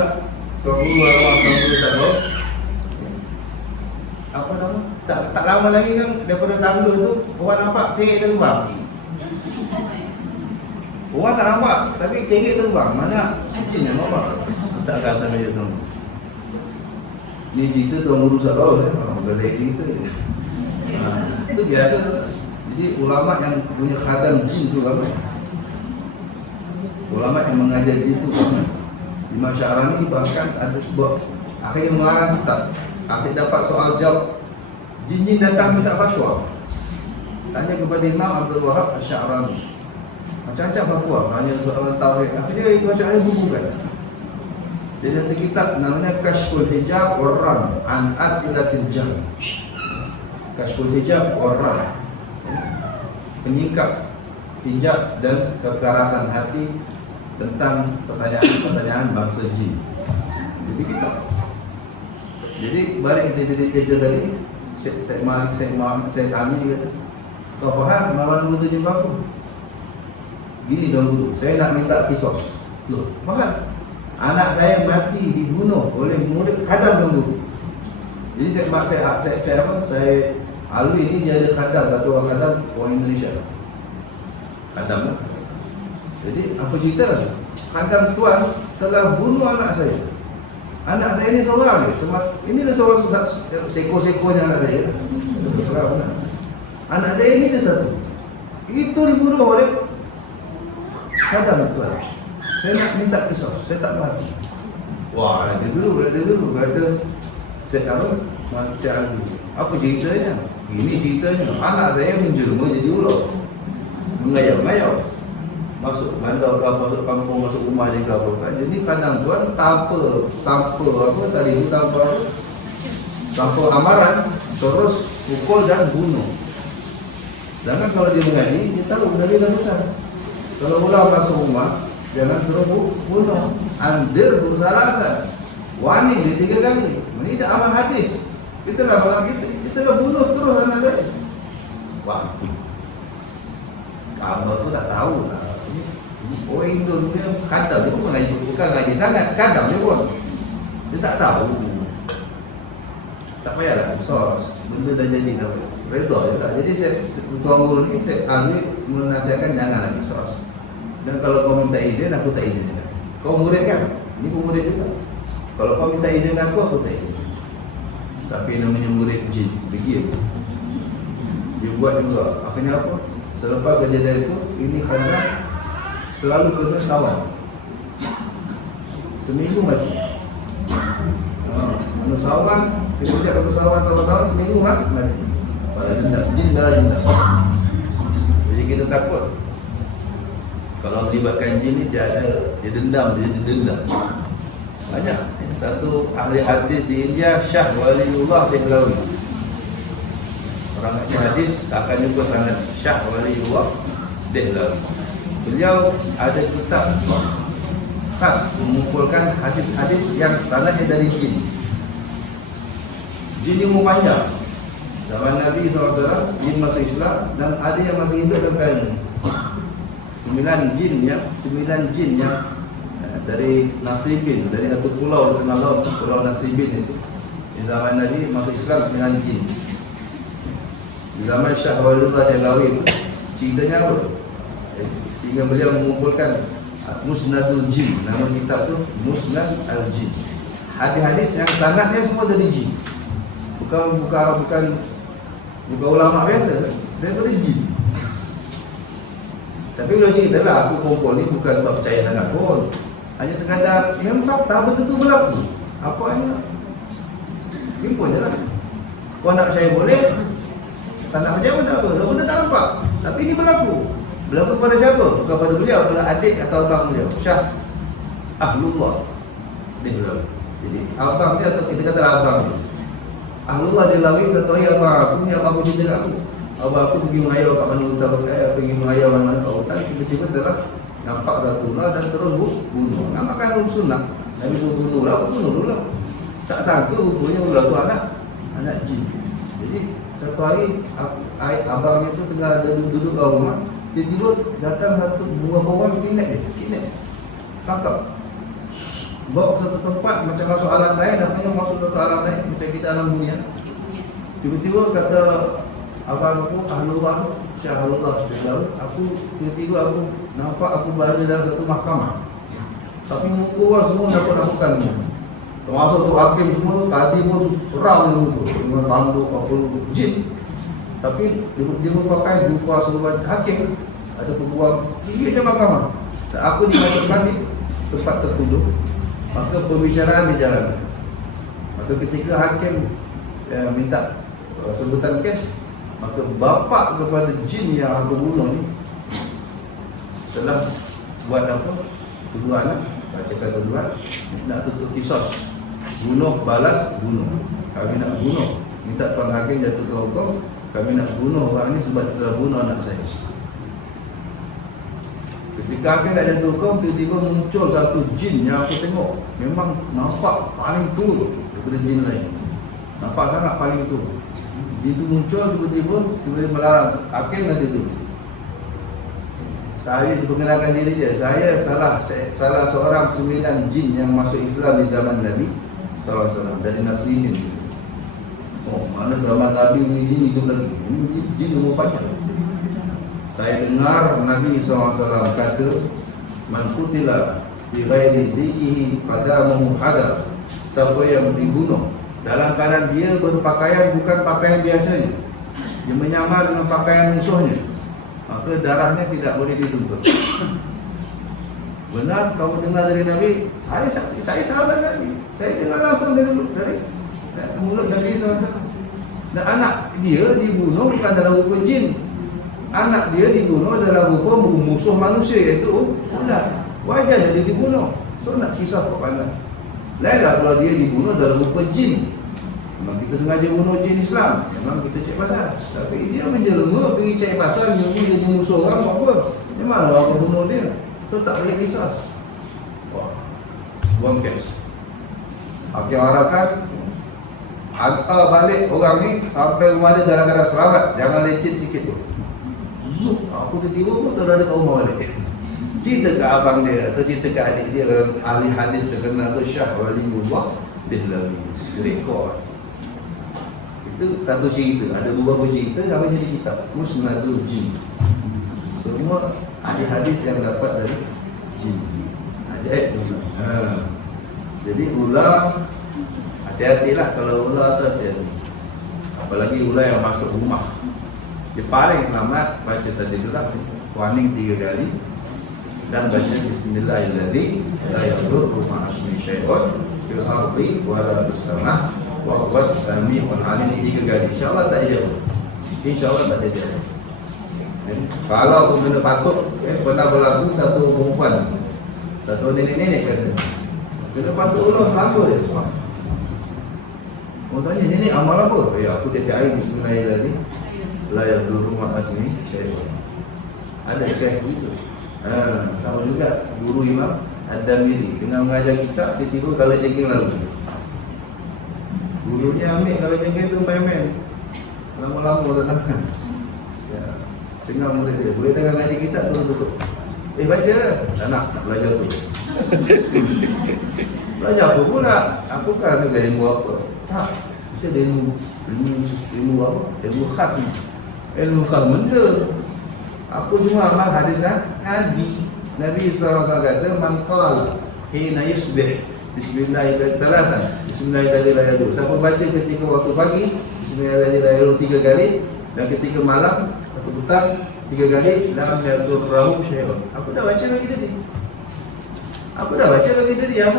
Tuan Guru arwah Tuan Guru Ustaz, apa nama? Tak lama lagi kan daripada tangga tu, orang nampak terik terbang. Orang tak nampak, tapi terik terbang. Mana jin yang nampak? Tak kata macam tu. Ni cerita Tuan Guru Ustaz bukan saya cerita je. Itu biasa. Jadi ulama yang punya khadam jin tu ramai. Ulama yang mengajar jin tu ramai. Imam Sya'rani bahkan ada akhirnya mengarang kitab. Asyik dapat soal jawab, jin-jin datang minta fatwa. Tanya kepada Imam Abdul Wahab Sya'rani, macam-macam fatwa, tanya soalan tauhid. Akhirnya Imam Sya'rani bubuhkan. Dia ada kitab namanya Kashful Hijab Warran An As'ilatil Jahl. Kashful Hijab Warran, penyingkap hijab dan kekerasan hati tentang pertanyaan-pertanyaan bangsa jin. Jadi kita, jadi balik kita jadi kerja tadi, Syekh Malik, Syekh Muhammad, Syekh Ali kata, kau faham malam itu jumpa aku? Gini Tuan Guru, saya nak minta kisos. Loh, faham? Anak saya mati dibunuh oleh murid khadam Tuan Guru. Jadi saya Alwi ini dia ada khadam, satu orang khadam orang Indonesia. Khadam lah. Jadi apa cerita? Khadam tuan telah bunuh anak saya. Anak saya ni seorang ni. Inilah seorang seko-sekonya anak saya. Anak saya ni dia satu. Itu dibunuh oleh khadam tuan. Saya nak minta kisah, saya tak mati. Wah, nanti dulu. Kata Syekh Ali. Apa ceritanya? Ini ceritanya. Anak saya menjelma jadi ular. Mengayau-ngayau. Masuk bandar ke, masuk kampung, masuk rumah je ke apa kan. Jadi kadang tuan tanpa apa tadi itu tanpa amaran terus pukul dan bunuh. Sedangkan kalau dia mengaji, dia tahu Nabi dah besar. Kalau ular masuk rumah, jangan terus bunuh. Andir bersalatan. Wani dia 3 kali. Ini tak aman hadis. Kita dah bunuh terus anak dia. Wah. Kamu tu tak tahu lah. Orang Indonesia kadang dia pun bukan ngaji sangat, kadang dia pun dia tak tahu. Tak payahlah sos, benda dah jadi dah redha je tak. Jadi saya tuan guru ni saya menasihatkan jangan lagi sos. Dan kalau kau minta izin, aku tak izin. Kau murid kan? Ini pun murid juga. Kalau kau minta izin aku tak izin. Tapi namanya murid jin, degil. Dia buat juga. Akhirnya apa? Selepas kejadian itu, ini kerana selalu kena sawan. Seminggu mati. Kena sawan, kemudian kena sawan, seminggu mati. Pada dendam, jin darah dendam. Jadi kita takut. Kalau melibatkan jin ni dia dendam, dia dendam. Banyak. Satu ahli hadis di India, Syah Waliullah Dehlawi. Orang ahli hadis akan jumpa sangat Syah Waliullah Dehlawi. Beliau ada kitab khas mengumpulkan hadis-hadis yang sanadnya dari jin. Jin yang panjang. Zaman Nabi SAW, jin masuk Islam dan ada yang masih hidup sampai hari ini. 9 jin yang dari Nasibin, dari satu pulau terkenal Pulau Nasibin itu. Di zaman Nabi masuk Islam 9 jin. Di zaman Syah Waliullah Dehlawi, ceritanya apa? Sehingga beliau mengumpulkan Musnadul Jin. Nama kitab tu Musnad Al-Jin. Hadis-hadis yang sanadnya semua dari jin. Bukan ulama biasa, daripada jin. Tapi beliau cerita lah, aku kumpul ni bukan sebab percaya sangat pun. Hanya sekadar yang fakta betul-betul berlaku. Apa hanya timpun je lah. Kau nak percaya boleh, tak nak percaya pun tak apa. Benda tak nampak, tapi ini berlaku. Berlaku kepada siapa? Bukan pada beliau, pada adik atau abang beliau, Syah Ahlullah Dehlawi. Jadi abang dia, atau kita kata abang dia, Ahlullah Dehlawi satu hari abang aku ni, abang aku cerita kat aku. Abang aku pergi mengayau kat mana hutan, pergi mengayau mana-mana kat hutan. Tiba-tiba telah nampak satu ular dan terus bunuh. Namakan Rum Sunnah. Nabi suruh bunuh lah, aku bunuh dulu lah. Tak sangka rupanya ular tu anak jin. Jadi satu hari abang itu tengah duduk kat rumah. Tiba-tiba datang satu buah bawang kidnap dia. Tangkap. Bawa ke satu tempat macam masuk alam lain. Namanya masuk satu alam lain macam kita alam dunia. Tiba-tiba kata abang aku, Ahlullah tu, Syah Ahlullah Dehlawi, aku tiba-tiba aku nampak aku berada dalam satu mahkamah. Tapi muka orang semua nakut-nakutkan semua. Termasuk tu hakim semua, tadi pun seram dia muka dengan tanduk apa jin. Tapi dia merupakan jumpa sebuah hakim, ada peguam tinggi je mahkamah. Dan aku dimasukkan di tempat tertuduh. Maka pembicaraan berjalan. Maka ketika hakim minta sebutan kes, maka bapa kepada jin yang aku bunuh ni telah buat apa? Kedua anak, bacakan kedua, nak tutup kisos. Bunuh, balas, bunuh. Kami nak bunuh. Minta tuan hakim jatuhkan hukum, kami nak bunuh orang ni sebab telah bunuh anak saya. Ketika hakim nak jatuh hukum, tiba-tiba muncul satu jin yang aku tengok memang nampak paling tua daripada jin lain. Nampak sangat paling tua. Dia tu muncul tiba-tiba melarang hakim nanti tu. Saya perkenalkan diri dia. Saya salah seorang 9 jin yang masuk Islam di zaman Nabi SAW dari Nasibin. Oh, mana zaman Nabi ni jin hidup lagi. Ini jin umur panjang. Saya dengar Nabi SAW kata, man qutila bi ghairi zikrihi qadamuhu hadar. Siapa yang dibunuh dalam keadaan dia berpakaian bukan pakaian biasanya, dia menyamar dengan pakaian musuhnya, maka darahnya tidak boleh dituntut. Benar kamu dengar dari Nabi? Saya sahabat Nabi. Saya dengar langsung dari mulut Nabi SAW. Dan anak dia dibunuh bukan dalam rupa jin. Anak dia dibunuh dalam rupa musuh manusia, iaitu ular. Wajar dia dibunuh. So nak kisah kau pandang. Lainlah kalau dia dibunuh dalam rupa jin. Memang kita sengaja bunuh jin Islam, memang kita cek pasal. Tapi dia menjelma pergi cek pasal, dia jadi musuh orang apa? Memang orang bunuh dia. So tak boleh kisah. Wah, buang kes. Hakim harakat hantar balik orang ni sampai rumah dia gara-gara selamat. Jangan lecet sikit tu. Aku tiba-tiba pun terada kat rumah balik. Cerita ke abang dia atau cerita ke adik dia, ahli hadis terkenal tu, Syah Waliullah Dehlawi. Rekod. Itu satu cerita. Ada beberapa cerita apa jadi kitab Musnadul Jin. Semua hadis-hadis yang dapat dari jin. Ajaib tu. Jadi ular, hati-hatilah kalau ular tu, hati-hati. Apalagi ular yang masuk rumah. Dia paling selamat baca tadilullah warning 3 kali dan baca bismillahirrahmanirrahim la yadurru ma'asmi syai'un fil ardi wa la fis sama' wa huwas sami'ul alim 3 kali. InsyaAllah tak ada. InsyaAllah tak ada. Kalau aku kena patuk, pernah berlaku satu perempuan, satu nenek-nenek kena patuk ular selama je semua. Orang tanya, nenek amal apa? Aku tiap hari bismillahirrahmanirrahim la yadurru ma'asmi syai'un. Ada ikhlas itu. Tahu juga guru Imam Ad-Damiri tengah mengajar kitab, dia tiba kalau jengking lalu. Gurunya ambil kalau jengking tu main-main. Lama-lama datang. Ya, sehingga murid dia boleh tengah ngaji kitab tu tutup. Baca dah. Tak nak belajar tu. Belajar apa pula? Aku kan ada ilmu apa? Tak. Mesti ada ilmu apa? Ilmu khas ni. Ilmu khas benda. Aku cuma amal hadis Nabi. Nabi SAW kata, man qala hina yusbih bismillahirrahmanirrahim. Bismillahirrahmanirrahim. Siapa baca ketika waktu pagi, bismillahirrahmanirrahim 3 kali, dan ketika malam atau petang 3 kali, lam yadurruhu syai'un. Aku dah baca bagi tadi. Apa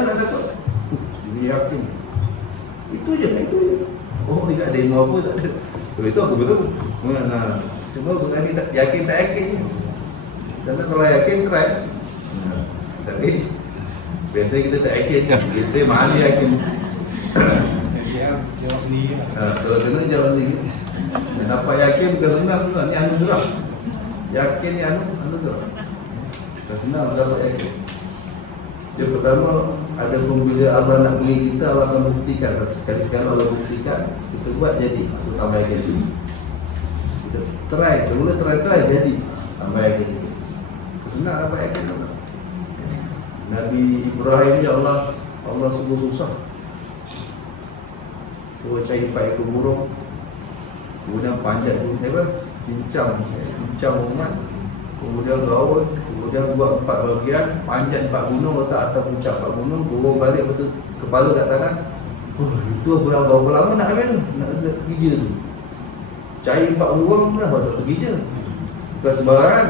nak takut? Jadi yakin. Itu je. Oh, tidak ada ilmu apa, tak ada. Kalau itu aku betul. Cuma bukan ni tak yakin je. Dan kalau yakin try. Tapi biasa kita tak yakin. Kita mahal yakin. Jawab ni. Kalau kena jawab ni. Dapat yakin bukan senang tu. Ni anugerah. Yakin ni anugerah. Bukan senang dapat yakin. Yang pertama, ada pun bila Allah nak beri kita, Allah akan buktikan. Sekali-sekali Allah buktikan, kita buat jadi. Maksud tambah yakin dulu. Kita try, mula try jadi. Tambah yakin dulu. Senang dapat yakin dulu. Nabi Ibrahim ni Allah sungguh susah. Suruh cari 4 ekor burung. Kemudian panjat tu, cincang umat. Kemudian gaul, kemudian buat 4 bahagian, panjat 4 gunung, letak atas puncak 4 gunung, burung balik betul kepala kat tangan. Itu berapa lama nak ambil tu? Nak kerja tu. Cari 4 burung pun dah pasal kerja. Bukan sembarangan.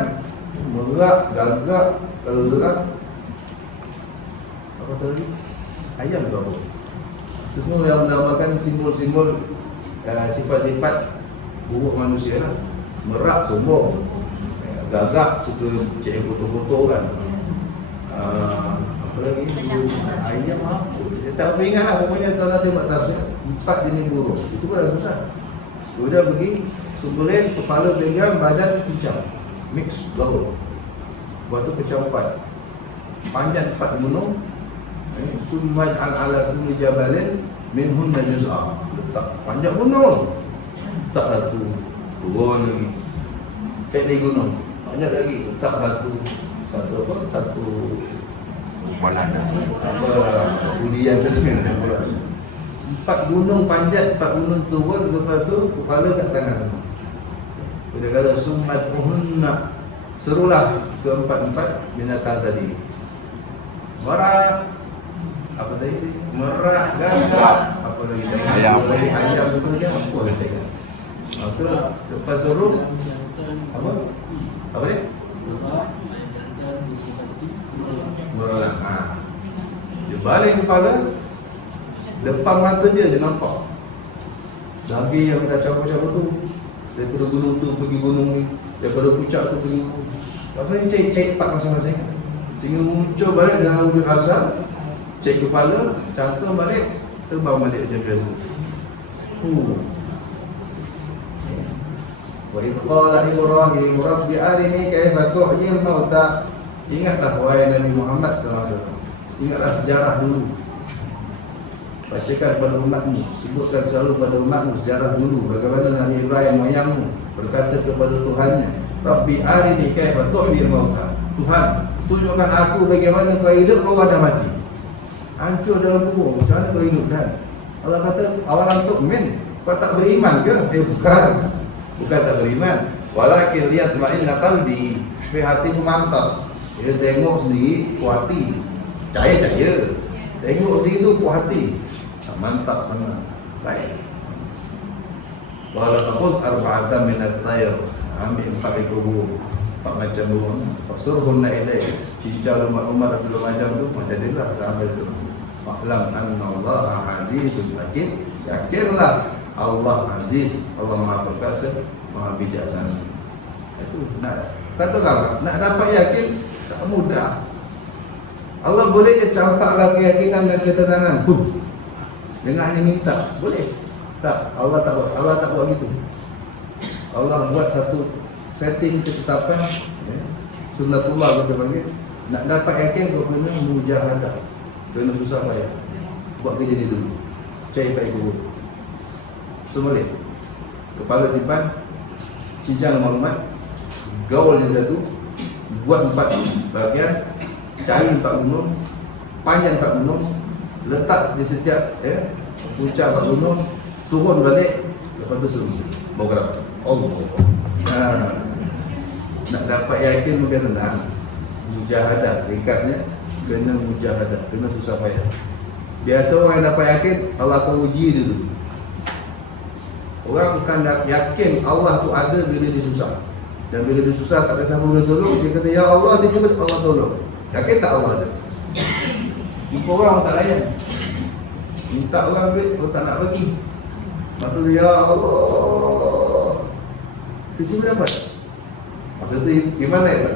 Merak, gagak, kelak. Apa tadi? Ayam ke apa? Itu semua yang menambahkan simbol-simbol sifat-sifat buruk manusia lah. Merak, sombong. Gagak, suka cek foto-foto kan. Apa lagi? Ayam apa? Saya tak ingat lah. Pokoknya tuan-tuan tengok tafsir 4 jenis burung. Itu pun dah susah. Sudah pergi sembelih, kepala pegang, badan pincang. Mix, gaul. Lepas tu pecah 4. Panjang 4 gunung. Sumaj al-ala kulli jabalin minhunna juz'a. Letak panjang gunung. Tak satu. Turun lagi. Kayak di gunung. Banyak lagi. Letak satu Balada. Udian tu kan. 4 gunung panjat, 4 gunung turun, lepas tu kepala kat tangan. Dia kata summat uhunna, serulah keempat-empat binatang tadi. Merak, apa tadi? Merak, gagak, apa lagi tadi? Ayam tu dia apa dia kata? Maka lepas seru apa? Apa dia? Merak. Dia balik kepala, depan mata dia nampak. Nabi yang dah cabut-cabut tu, daripada gunung tu pergi gunung ni, daripada puncak tu pergi gunung. Lepas ni cek part masing-masing. Sehingga muncul balik dalam wujud asal, cek kepala, cantum balik, terbang balik macam biasa. Wa idh qala Ibrahim rabbi arini kaifa tuhyil mauta. Ingatlah wahai Nabi Muhammad SAW. Ingatlah sejarah dulu. Bacakan pada umatmu, sebutkan selalu pada umatmu sejarah dulu bagaimana Nabi Ibrahim ayahmu berkata kepada Tuhannya, Rabbi arini kaifa tuhyil mauta. Tuhan, tunjukkan aku bagaimana kau hidup kau ada mati. Hancur dalam kubur, macam mana kau hidup kan? Allah kata, awalam tu'min, Kau tak beriman ke? Bukan. Bukan tak beriman. Walakin lihat ma'inna qalbi. Tapi hatiku mantap. Dia tengok sendiri, puas hati. Cahaya. Tengok sendiri tu puas hati. Mantap mana. Baik. Wala taqul arba'atan minat tayr. Ambil 4 ekor burung, 4 macam burung. Fasurhunna ilaih. Cincang rumah-rumah dan segala macam tu jadilah kita ambil semua. Fa'lam anna Allah azizun hakim. Yakinlah Allah aziz, Allah Maha Perkasa, Maha Bijaksana. Itu nak kata apa? Nak dapat yakin tak mudah. Allah boleh je campaklah keyakinan dan ketenangan. Dengan hanya minta, boleh. Tak, Allah tak buat gitu. Allah buat satu setting ketetapan, ya. Sunnatullah kita panggil. Nak dapat yakin kau kena mujahadah. Kena susah payah. Buat kerja ni dulu. Cari baik kubur. Semua kepala simpan, cincang maklumat, gaul di satu, buat 4 bahagian, cari 4 gunung, panjang 4 gunung, letak di setiap puncak 4 gunung, turun balik, lepas tu suruh mau gerak. Nak dapat yakin bukan senang. Mujahadah, ringkasnya kena mujahadah, kena susah payah. Biasa orang yang dapat yakin, Allah akan uji dulu. Orang bukan yakin Allah tu ada bila dia susah. Dan bila dia susah tak ada siapa boleh tolong, dia kata ya Allah, dia juga Allah tolong. Yakin tak Allah ada? Jumpa orang tak layan. Minta orang duit, kau tak nak bagi. Masa tu ya Allah, tiba-tiba dapat. Masa tu gimana ya?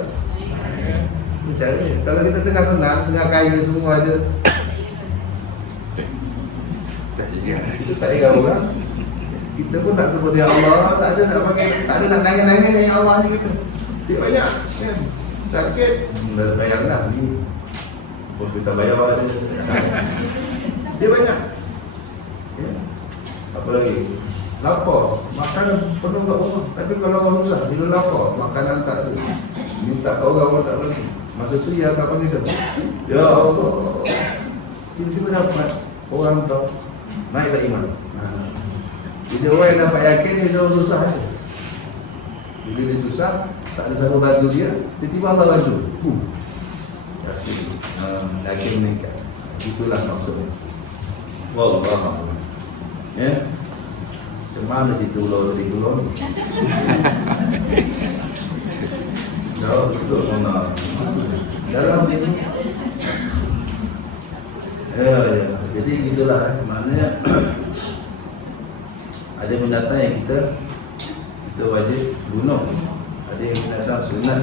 Caranya, kalau kita tengah senang, tengah kaya semua ada, kita tak ingat orang. Kita pun tak sebut ya Allah, tak ada nak pakai, tak ada nak nangis-nangis ya Allah ni kita. Dia banyak kan, sakit, dah bayarlah ni. Pun kita bayar dia. Dia banyak. Ya. Apa lagi? Lapar, makan penuh kat rumah. Tapi kalau orang susah, bila lapar, makanan tak ada. Minta orang pun tak bagi. Masa tu dia akan panggil siapa? Ya Allah. Tiba-tiba dapat orang tahu, naiklah iman. Bila orang yang dapat yakin, dia orang susah je. Bila dia susah, tak ada siapa bantu dia, tiba-tiba Allah bantu. Yakin meningkat. Itulah maksudnya. Wallahualam. Ya. Kemana kita ular dari ular ni? Jauh betul mana? Dalam ni. Ya. Jadi gitulah. Maknanya ada binatang yang kita wajib bunuh. Ada yang binatang sunat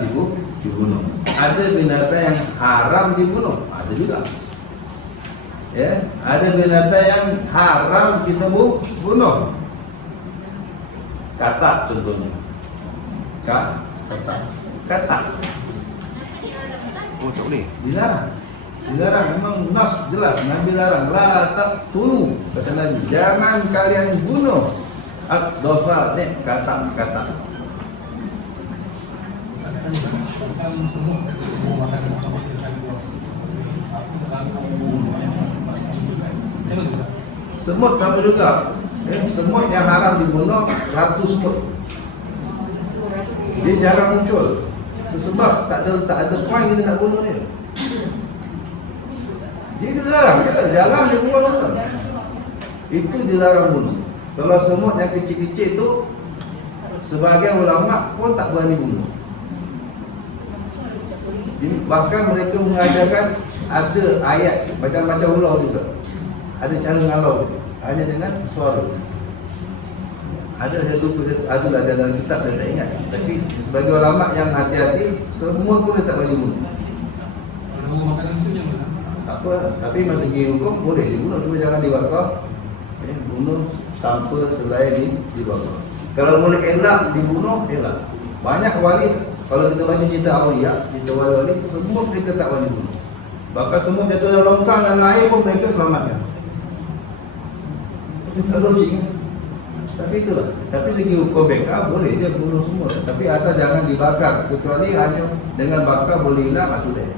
dibunuh. Ada binatang yang haram dibunuh. Ada juga. Ya, ada binatang yang haram kita bunuh. Katak contohnya. Katak. Oh, tak boleh. Dilarang. Memang nas jelas Nabi larang. La taqtulu, kata Nabi. Jangan kalian bunuh ad-dhafa, katak. Semut sama juga. Semut yang haram dibunuh, ratu semut. Dia jarang muncul. Itu sebab tak ada point kita nak bunuh dia. Dia jarang dia keluar orang. Itu dilarang bunuh. Kalau semut yang kecil-kecil tu, sebagai ulama pun tak berani bunuh. Bahkan mereka mengajarkan ada ayat macam-macam ular juga. Ada cara ngalau hanya dengan suara. Ada adalah dalam kitab saya tak ingat. Tapi sebagai ulama yang hati-hati, semua pun dia tak bagi bunuh. Apa? Tapi masa segi hukum boleh dibunuh, cuma jangan dibakar. Bunuh tanpa selain dibakar. Kalau boleh elak dibunuh, elak. Banyak wali, kalau kita baca cerita awliya, cerita wali-wali, semua mereka tak wali bunuh. Bahkan semua jatuh dalam longkang dan air pun mereka selamatkan. Tak logik kan? Tapi itulah. Tapi segi hukum beka boleh dia bunuh semua. Tapi asal jangan dibakar. Kecuali hanya dengan bakar boleh hilang atau tidak.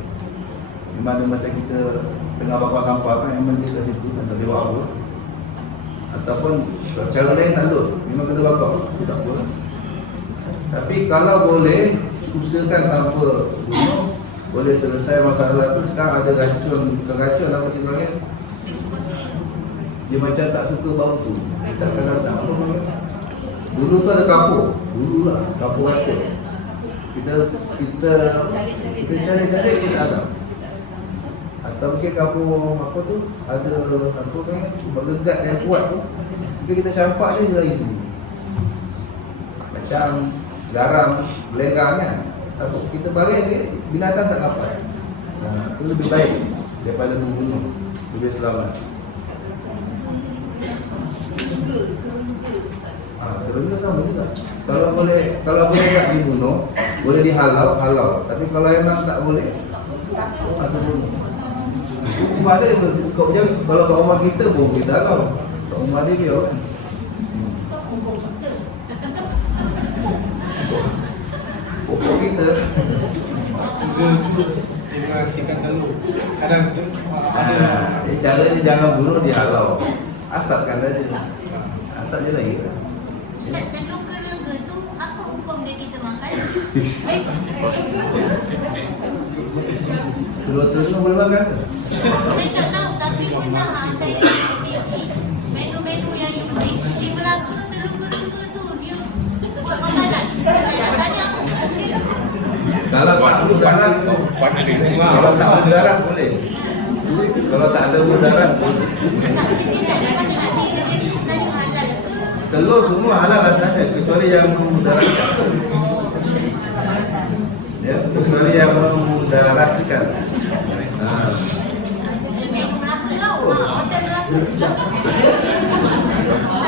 Di mana macam kita tengah bakar sampah kan, memang dia kat situ kan tak lewat apa. ataupun cara lain tak ada, memang kena bakar, tak apa. Tapi kalau boleh usahakan tanpa bunuh, boleh selesai masalah tu. Sekarang ada racun, bukan racun apa dia panggil, dia macam tak suka bau tu, tak kenal tak apa panggil. Dulu tu ada kapur, dulu lah kapur racun. Kita cari-cari kita ada. Atau mungkin kapur apa tu, ada apa panggil, bergegat yang kuat tu, mungkin kita campak dia lagi dulu. Macam garam, belerang kan. Tapi kita baring ni, binatang tak dapat. Itu lebih baik daripada membunuh, lebih selamat. Kerana sama juga. Kalau boleh tak dibunuh, boleh dihalau, halau. Tapi kalau memang tak boleh, asal bunuh. Rumah dia, kalau kat rumah kita pun kita halau. Kat rumah dia kan. Pokok kita. Jadi cara dia jangan bunuh, dihalau. Asapkan saja. Asap dia lagi. Ustaz, telur kerengga tu apa hukum dia kita makan? Selotor tu boleh makan ke? Saya tak tahu, tapi pernah saya tengok menu-menu yang unik di Melaka, telur kerengga tu dia buat makanan. Saya nak tanya apa dia? Kalau tak mudarat, kalau tak mudarat boleh. Kalau tak ada mudarat boleh. Tak, dia tak ada macam nak dia sebenarnya halal ke? Telur semua halal lah saja, kecuali yang memudaratkan. Ya, kecuali yang memudaratkan. Menu Melaka tau, hotel Melaka. Tak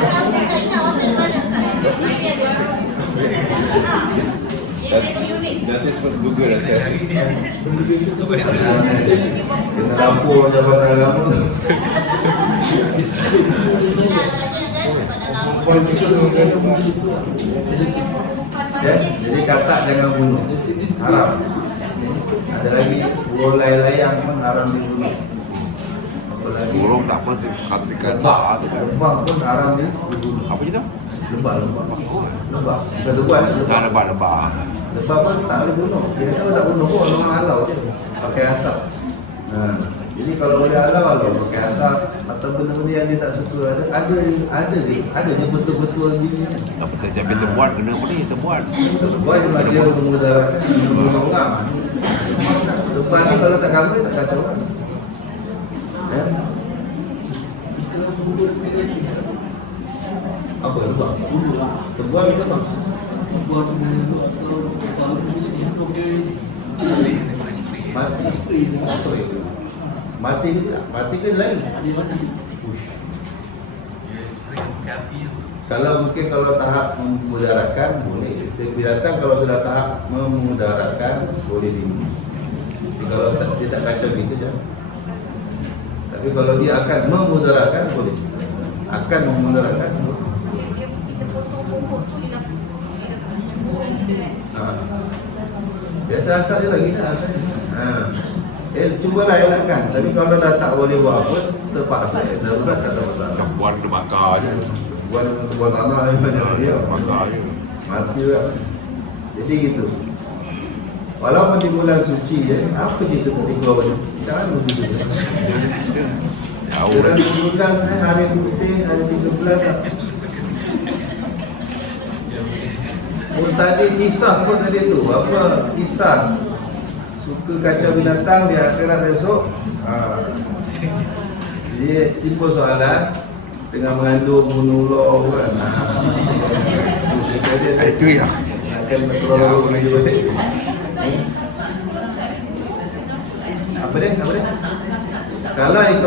tahu, tak ingat hotel mana kan? Idea dia. Dia menu unik. Nanti first Google lah saya. Kena lampu jabatan agama. Ya, jadi katak jangan bunuh, haram. Ada lagi burung layang-layang pun haram dibunuh. Apalagi Burung tak apa tu, Afrika lebah, tak tu kan. lebah pun haram dibunuh. Apa je tu? Lebah, lebah, bukan teguan, Tak lebah. lebah-lebah. Lebah pun tak boleh bunuh. Dia kata tak bunuh pun, orang halau je, pakai asap. Jadi kalau boleh halau, pakai asap atau benda-benda yang dia tak suka, ada je betul-betul gini. Tak betul jadi terbuat kena apa ni? Terbuat. Buat dia memudaratkan, membunuh orang. Lepas ni kalau tak gambar, tak kacau kan. Ya? Apa lebah? Tebual kita bang. Mati ke tidak? Mati ke lain? Kalau mungkin kalau tahap memudaratkan boleh. Binatang kalau sudah tahap memudaratkan boleh dibunuh. Tapi kalau dia tak kacau kita jangan. Tapi kalau dia akan memudaratkan boleh. Akan memudaratkan boleh. Kita potong pokok tu dia dah burung kita kan. Biasa asal dia lagi dah asalnya. Cubalah elakkan. Tapi kalau dah tak boleh buat apa, terpaksa darurat tak ada masalah. Dah buat dia bakar je. Buat tanah macam dia Bakar je. mati lah. Jadi gitu. Walaupun di bulan suci apa cerita tadi keluar balik? Jangan begitu. Jauh Bulan lagi. sebulan hari putih, hari 13 tak. Oh, tadi kisah pun tadi tu. Apa kisah? Suka kacau binatang di akhirat esok. Dia tipu soalan tengah mengandung monolog kan. Itu ya. Akan monolog lagi balik. Apa dia? Kalau itu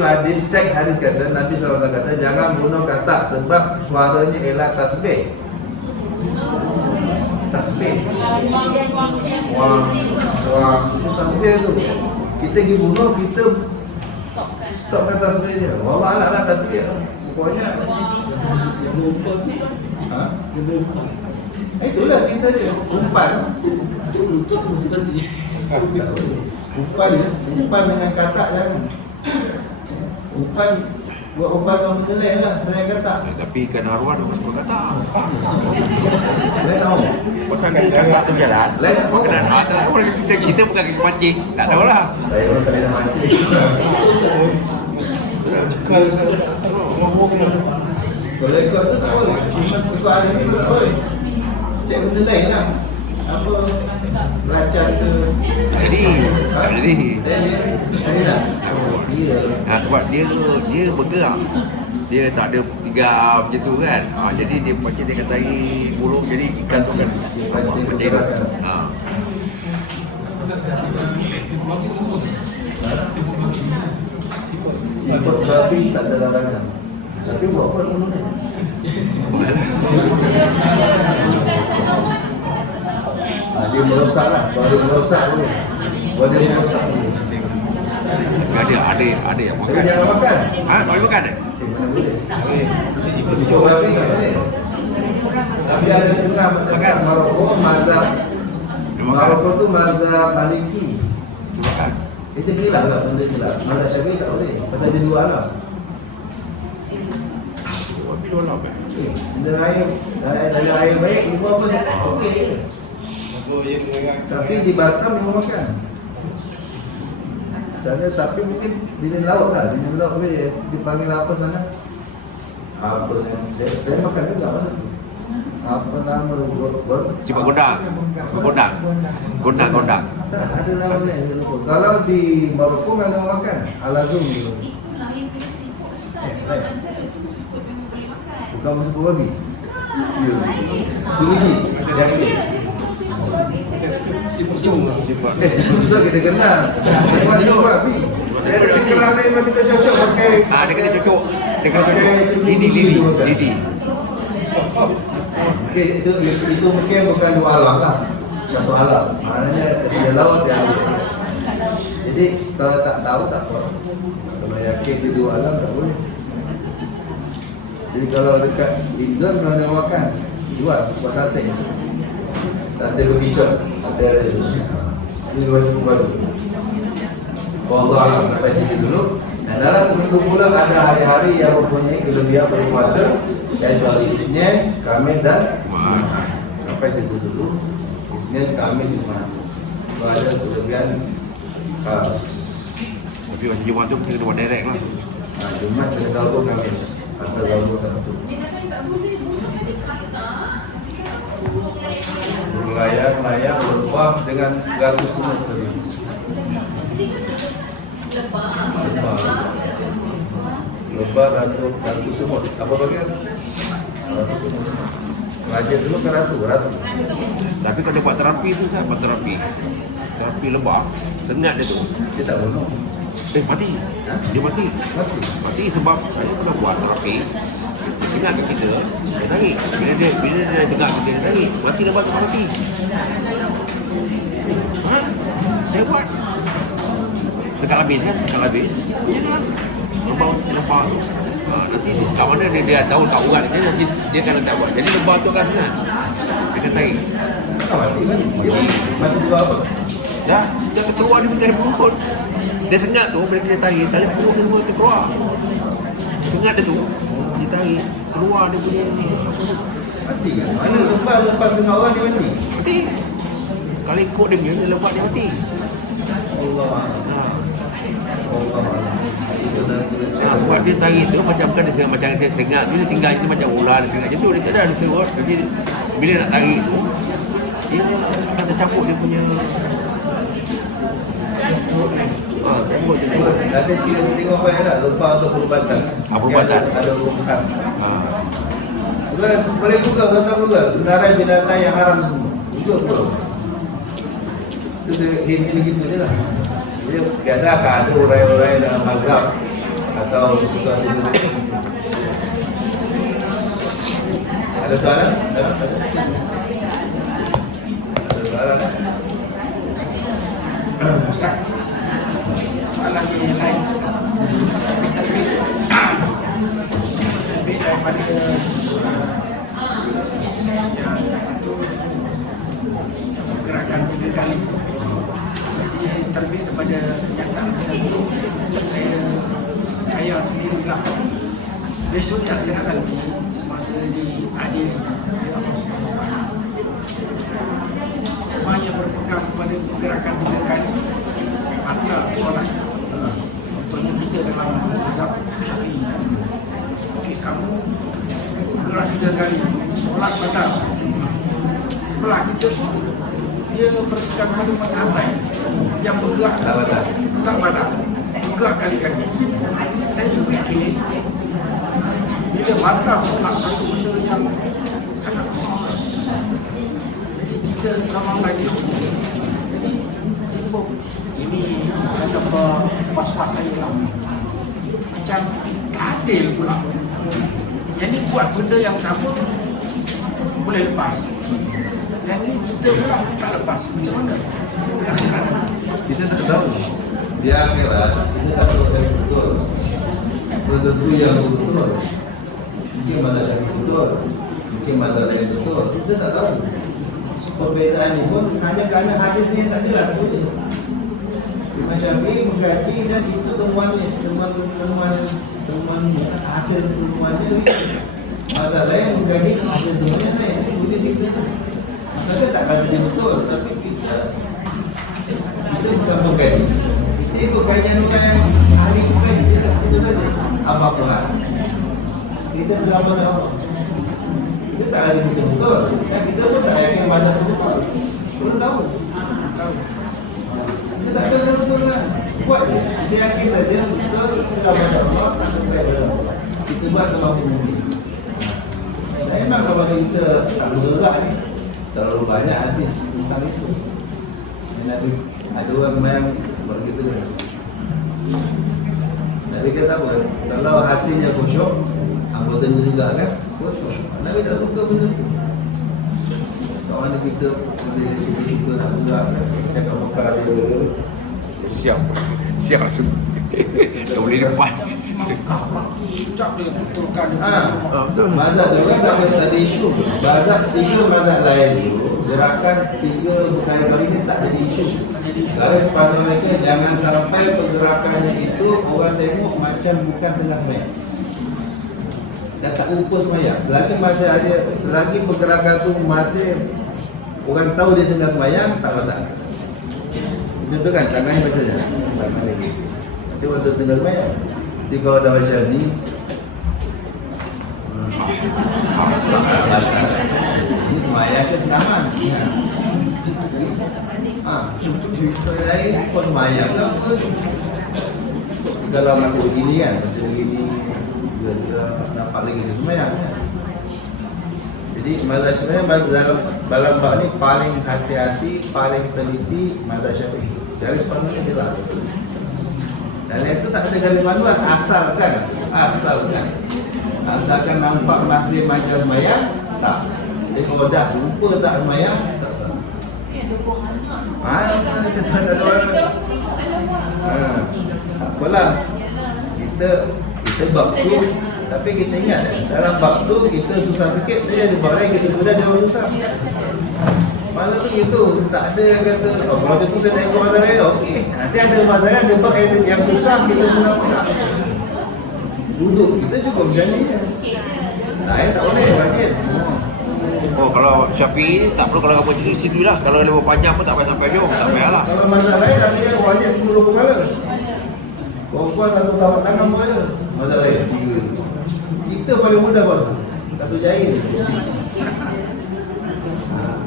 hadis, teks hadis kata Nabi SAW kata jangan bunuh katak sebab suaranya elak tasbih. Wah, tasbih tu. Kita pergi bunuh, kita stopkan tasbih je. Wallah alam lah tapi pokoknya itulah cerita dia. Umpan umpan dengan katak jangan. Umpan Buat ubat orang benda lain lah, saya kata. Tapi ikan arwan aku kata. Lain tahu. Pasal dia kata tu jalan. Lain tak tahu. Kena tak tahu kita bukan pergi pancing. Tak tahulah. Saya pun tak boleh mancing. Kalau ikut tu tak boleh. Ikut hari ni tak boleh. Cek benda lain lah. Apa belajar ke. Jadi Jadi dah. Iya. sebab dia bergerak. Dia tak ada tinggal macam tu kan. Jadi dia macam dia kata burung jadi ikan tu kan Pancing macam bergerak itu. kan. Sifat babi tak ada larangan. Tapi buat apa pun ni? Dia merosak lah. Baru merosak boleh. Boleh merosak boleh. Ada yang Tapi makan. jangan makan. Tak boleh makan Mana boleh? Sifat babi tak boleh. Tapi ada setengah macam Maroko, mazhab Maroko tu mazhab Maliki. makan. Itu hilaf lah benda hilaf. Mazhab Syafi'i tak boleh. Pasal dia dua alam. Tapi dua lah kan. Benda air baik, dia buat apa? Okey. Tapi di Batam dia makan. Sana tapi mungkin di laut lah. Di laut boleh dipanggil apa sana? Apa saya makan juga masa tu. Apa nama Sifat gondang. Gondang. Tak ada lawan ni saya lupa. Kalau di Maroko mana orang makan? Al-Azum tu. Bukan masuk ke babi. Ya. Sini yang ni. Siput tu kita kenal. Semua dia babi. Dia kerana memang kita cocok pakai. Dia kena cucuk. Lidi. Okey, itu mungkin bukan dua alam lah. Satu alam. Maknanya ketika laut dia ada. Jadi kalau tak tahu tak apa. Kalau yakin dia dua alam tak boleh. Jadi kalau dekat Indon mana dia makan? Jual buat sate. Sate berkicot. Sate ada. Ini bahasa baru. Allah alam sampai sini dulu. Dalam seminggu bulan ada hari-hari yang mempunyai kelebihan berpuasa. Kecuali Isnin, Khamis dan Jumaat. Sampai situ dulu. Isnin, Khamis, Jumaat. Kalau ada kelebihan Tapi macam Jumaat tu kita kena buat direct lah. Jumaat kena tahu Khamis. Asal tahu satu. Melayang lebah dengan gardu semut tadi. Lebah ratu semut. Apa bagian? Ratu semut. Raja dulu ke ratu. Tapi kalau buat terapi tu kan, buat terapi lebah, sengat dia tu. Dia tak bunuh. Mati. Dia mati. Mati sebab saya pernah buat terapi. Dia sengat kat kita, dia tarik. Bila dia sengat kita, dia tarik. Mati lebah tu mati. Saya buat. Dekat habis kan, Dia tu lah. Lebah tu. Nanti kat mana dia tahu tak urat dia akan letak buat. Jadi lebah tu akan sengat. Dia akan tarik. Mati sebab apa? Dia keluar dia mencari perut. Dia sengat tu bila dia tarik, tali perut dia semua terkeluar. Sengat dia tu, dia tarik, keluar dia punya ni. Mati kan? Mana lepas dengan orang dia mati? Mati. Kalau ikut dia punya, dia lepas dia mati. Allah. Sebab dia tarik tu macam kan dia macam dia sengat tu, dia tinggal itu macam ular dia sengat macam tu, dia tak ada serut. Jadi bila nak tarik tu, dia akan tercampur dia punya campur je tu. Nanti kita tengok apa lah, lebah atau perubatan. Perubatan. Ada hukum khas. Boleh juga, tentang juga. Senarai binatang yang haram juga pun. Itu hint gitu je lah. Jadi biasa akan ada urai-urai dalam mazhab atau situasi seperti itu. Ada soalan? Ada soalan? Ustaz, soalan yang lain tapi daripada yang itu gerakan 3 kali, jadi terbit daripada kenyataan itu saya kaya sendirilah besok di akhirat nanti semasa diadili oleh Allah Subhanahu Wa Taala, orang yang berpegang pada pergerakan tiga kali batal solat. Contohnya kita dalam mazhab Syafi'i, okey, kamu bergerak 3 kali, solat batal. Sebelah kita tu dia berpegang pada mazhab lain yang bergerak tak batal, bergerak kali-kali. Saya berfikir bila batal solat satu benda yang sangat besar, jadi kita sama lagi. Jadi timbul ini kata pas-pas saya lah, macam tak adil pula. Yang ni buat benda yang sama boleh lepas, yang ni kita pula tak lepas. Macam mana? Kita tak tahu. Dia akhirat, kita tak tahu yang betul. Belum tentu yang betul. Mungkin mana yang betul, mungkin mana lain betul. Kita tak tahu. Perbezaan ini pun hanya kerana hadisnya yang tak jelas tu. Imam Syafi'i mengkaji dan itu temuan hasil temuannya. Masalah yang mengkaji hasil temuannya lain. Boleh kita. Maksudnya tak kata dia betul, tapi kita bukan mengkaji. Kita ikut kajian orang ahli mengkaji. Itu saja. Apa pula? Kita selama Allah. Kita tak ada kita betul. Dan kita pun tak yakin baca betul. Kita tahu. Kita tak tahu betul kan? Buat je. Kita yakin saja betul selama Allah tak sampai pada Allah. Kita buat sebab mungkin. Dan memang kalau kita tak bergerak ni, terlalu banyak hadis tentang itu. Nabi ada orang yang begitu. Nabi kata apa? Kalau hatinya khusyuk, anggotanya juga kan? Khusyuk. Nabi tak suka benda tu. Kawan kita boleh suka-suka nak juga kan? Cakap bekal dia. Siap semua. Tak boleh depan. Sejak dia betulkan Mazhab dia orang tak ada isu. Mazhab 3 mazhab lain tu, gerakan 3 budaya kali ni tak ada isu. Garis pandang mereka jangan sampai pergerakannya itu orang tengok macam bukan tengah sembahyang. Dan tak ukur sembahyang. Selagi pergerakan tu masih orang tahu dia tengah sembahyang, tak batal. Contoh kan, tangannya macam mana? Tangan lagi. Nanti waktu tengah sembahyang. Jadi kalau dah macam ni, ini sembahyang ke sendaman? Cerita lain pun sembahyang ke apa? Kalau masih begini kan, masih begini, dia nampak lagi dia sembahyang kan? Jadi mazhab Syafi'i dalam bab ni paling hati-hati, paling teliti mazhab Syafi'i. Garis panduannya jelas. Dan itu tak ada garis panduan, asalkan nampak masih macam sembahyang, sah. Jadi kalau dah lupa tak sembahyang, tak sah. Apalah, kita bab tu, tapi kita ingat dalam bab tu kita susah sikit, dia ada bab lain kita sudah jauh susah. Masa tu gitu, tak ada kata, oh kalau tu saya tak ikut mazhab lain, okey. Nanti ada mazhab lain, ada bab yang susah, kita senang pula. Duduk, kita cukup macam ni. Lain tak boleh, wajib. Oh, kalau Syafi'i tak perlu kalau kamu cuti situ lah. Kalau lebih panjang pun tak payah sampai jauh, tak payahlah. Kalau mazhab lain, artinya wajib 10 kepala. Perempuan satu tapak tangan pun ada. Mazhab lain, 3. Kita paling mudah pun, satu jahil.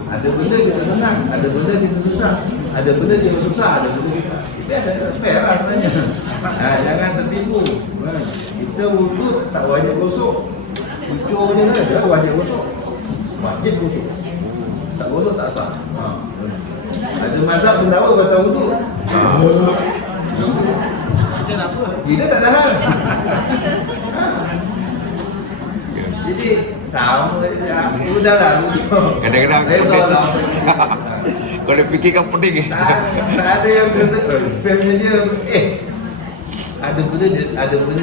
Ada benda kita senang, ada benda kita susah. Ada benda kita susah, ada benda kita ada fair lah sebenarnya. Jangan tertipu. Kita wuduk tak wajib gosok. Ucur je lah, dia wajib gosok. Wajib gosok. Tak gosok tak sah. Ada mazhab pendawa kata wuduk. kita nak apa? Kita tak tahan. Jadi sama saja. Udahlah. Kadang-kadang kalau fikirkan pening Tak ada yang kata family dia ada benda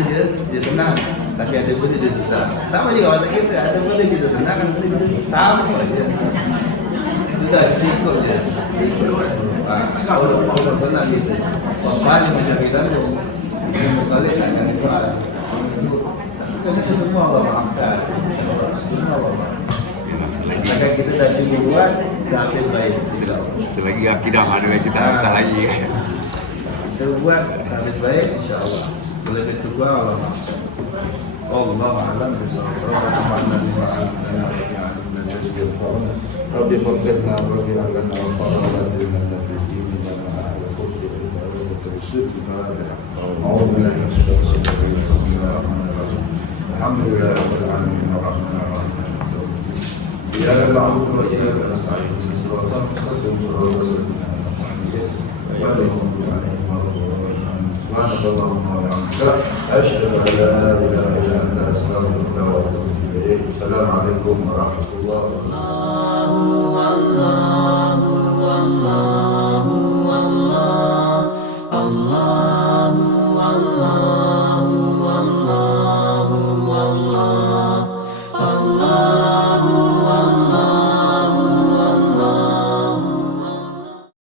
dia senang, tapi ada benda dia susah. Sama juga macam kita, ada benda kita senang, ada benda kita sama saja. Sudah kita ikut je. Kalau senang gitu. Balik macam kita tu. Kita balik tak ada soal. Biasanya semua Allah maafkan. Semua Allah maafkan. Maka kita dah cuba buat sehabis baik. Selagi akidah mana yang kita harus tak lagi. Kita buat sehabis baik, insya-Allah. Kalau kita buat Allah maafkan. Allah a'lam bishawab. رب فقدنا ورب أعلنا وفرنا لنا في ديننا مع الخبز والتوسيط بهذا أعوذ بالله من الشيطان الرجيم بسم الله الرحمن الرحيم الحمد لله رب العالمين الرحمن الرحيم إياك نعبد وإياك نستعين صراط المستقيم صراط الذين أنعمت عليهم غير المغضوب عليهم ولا الضالين سبحانك اللهم وبحمدك أشهد أن لا إله إلا أنت أستغفرك وأتوب إليك السلام عليكم ورحمة الله وبركاته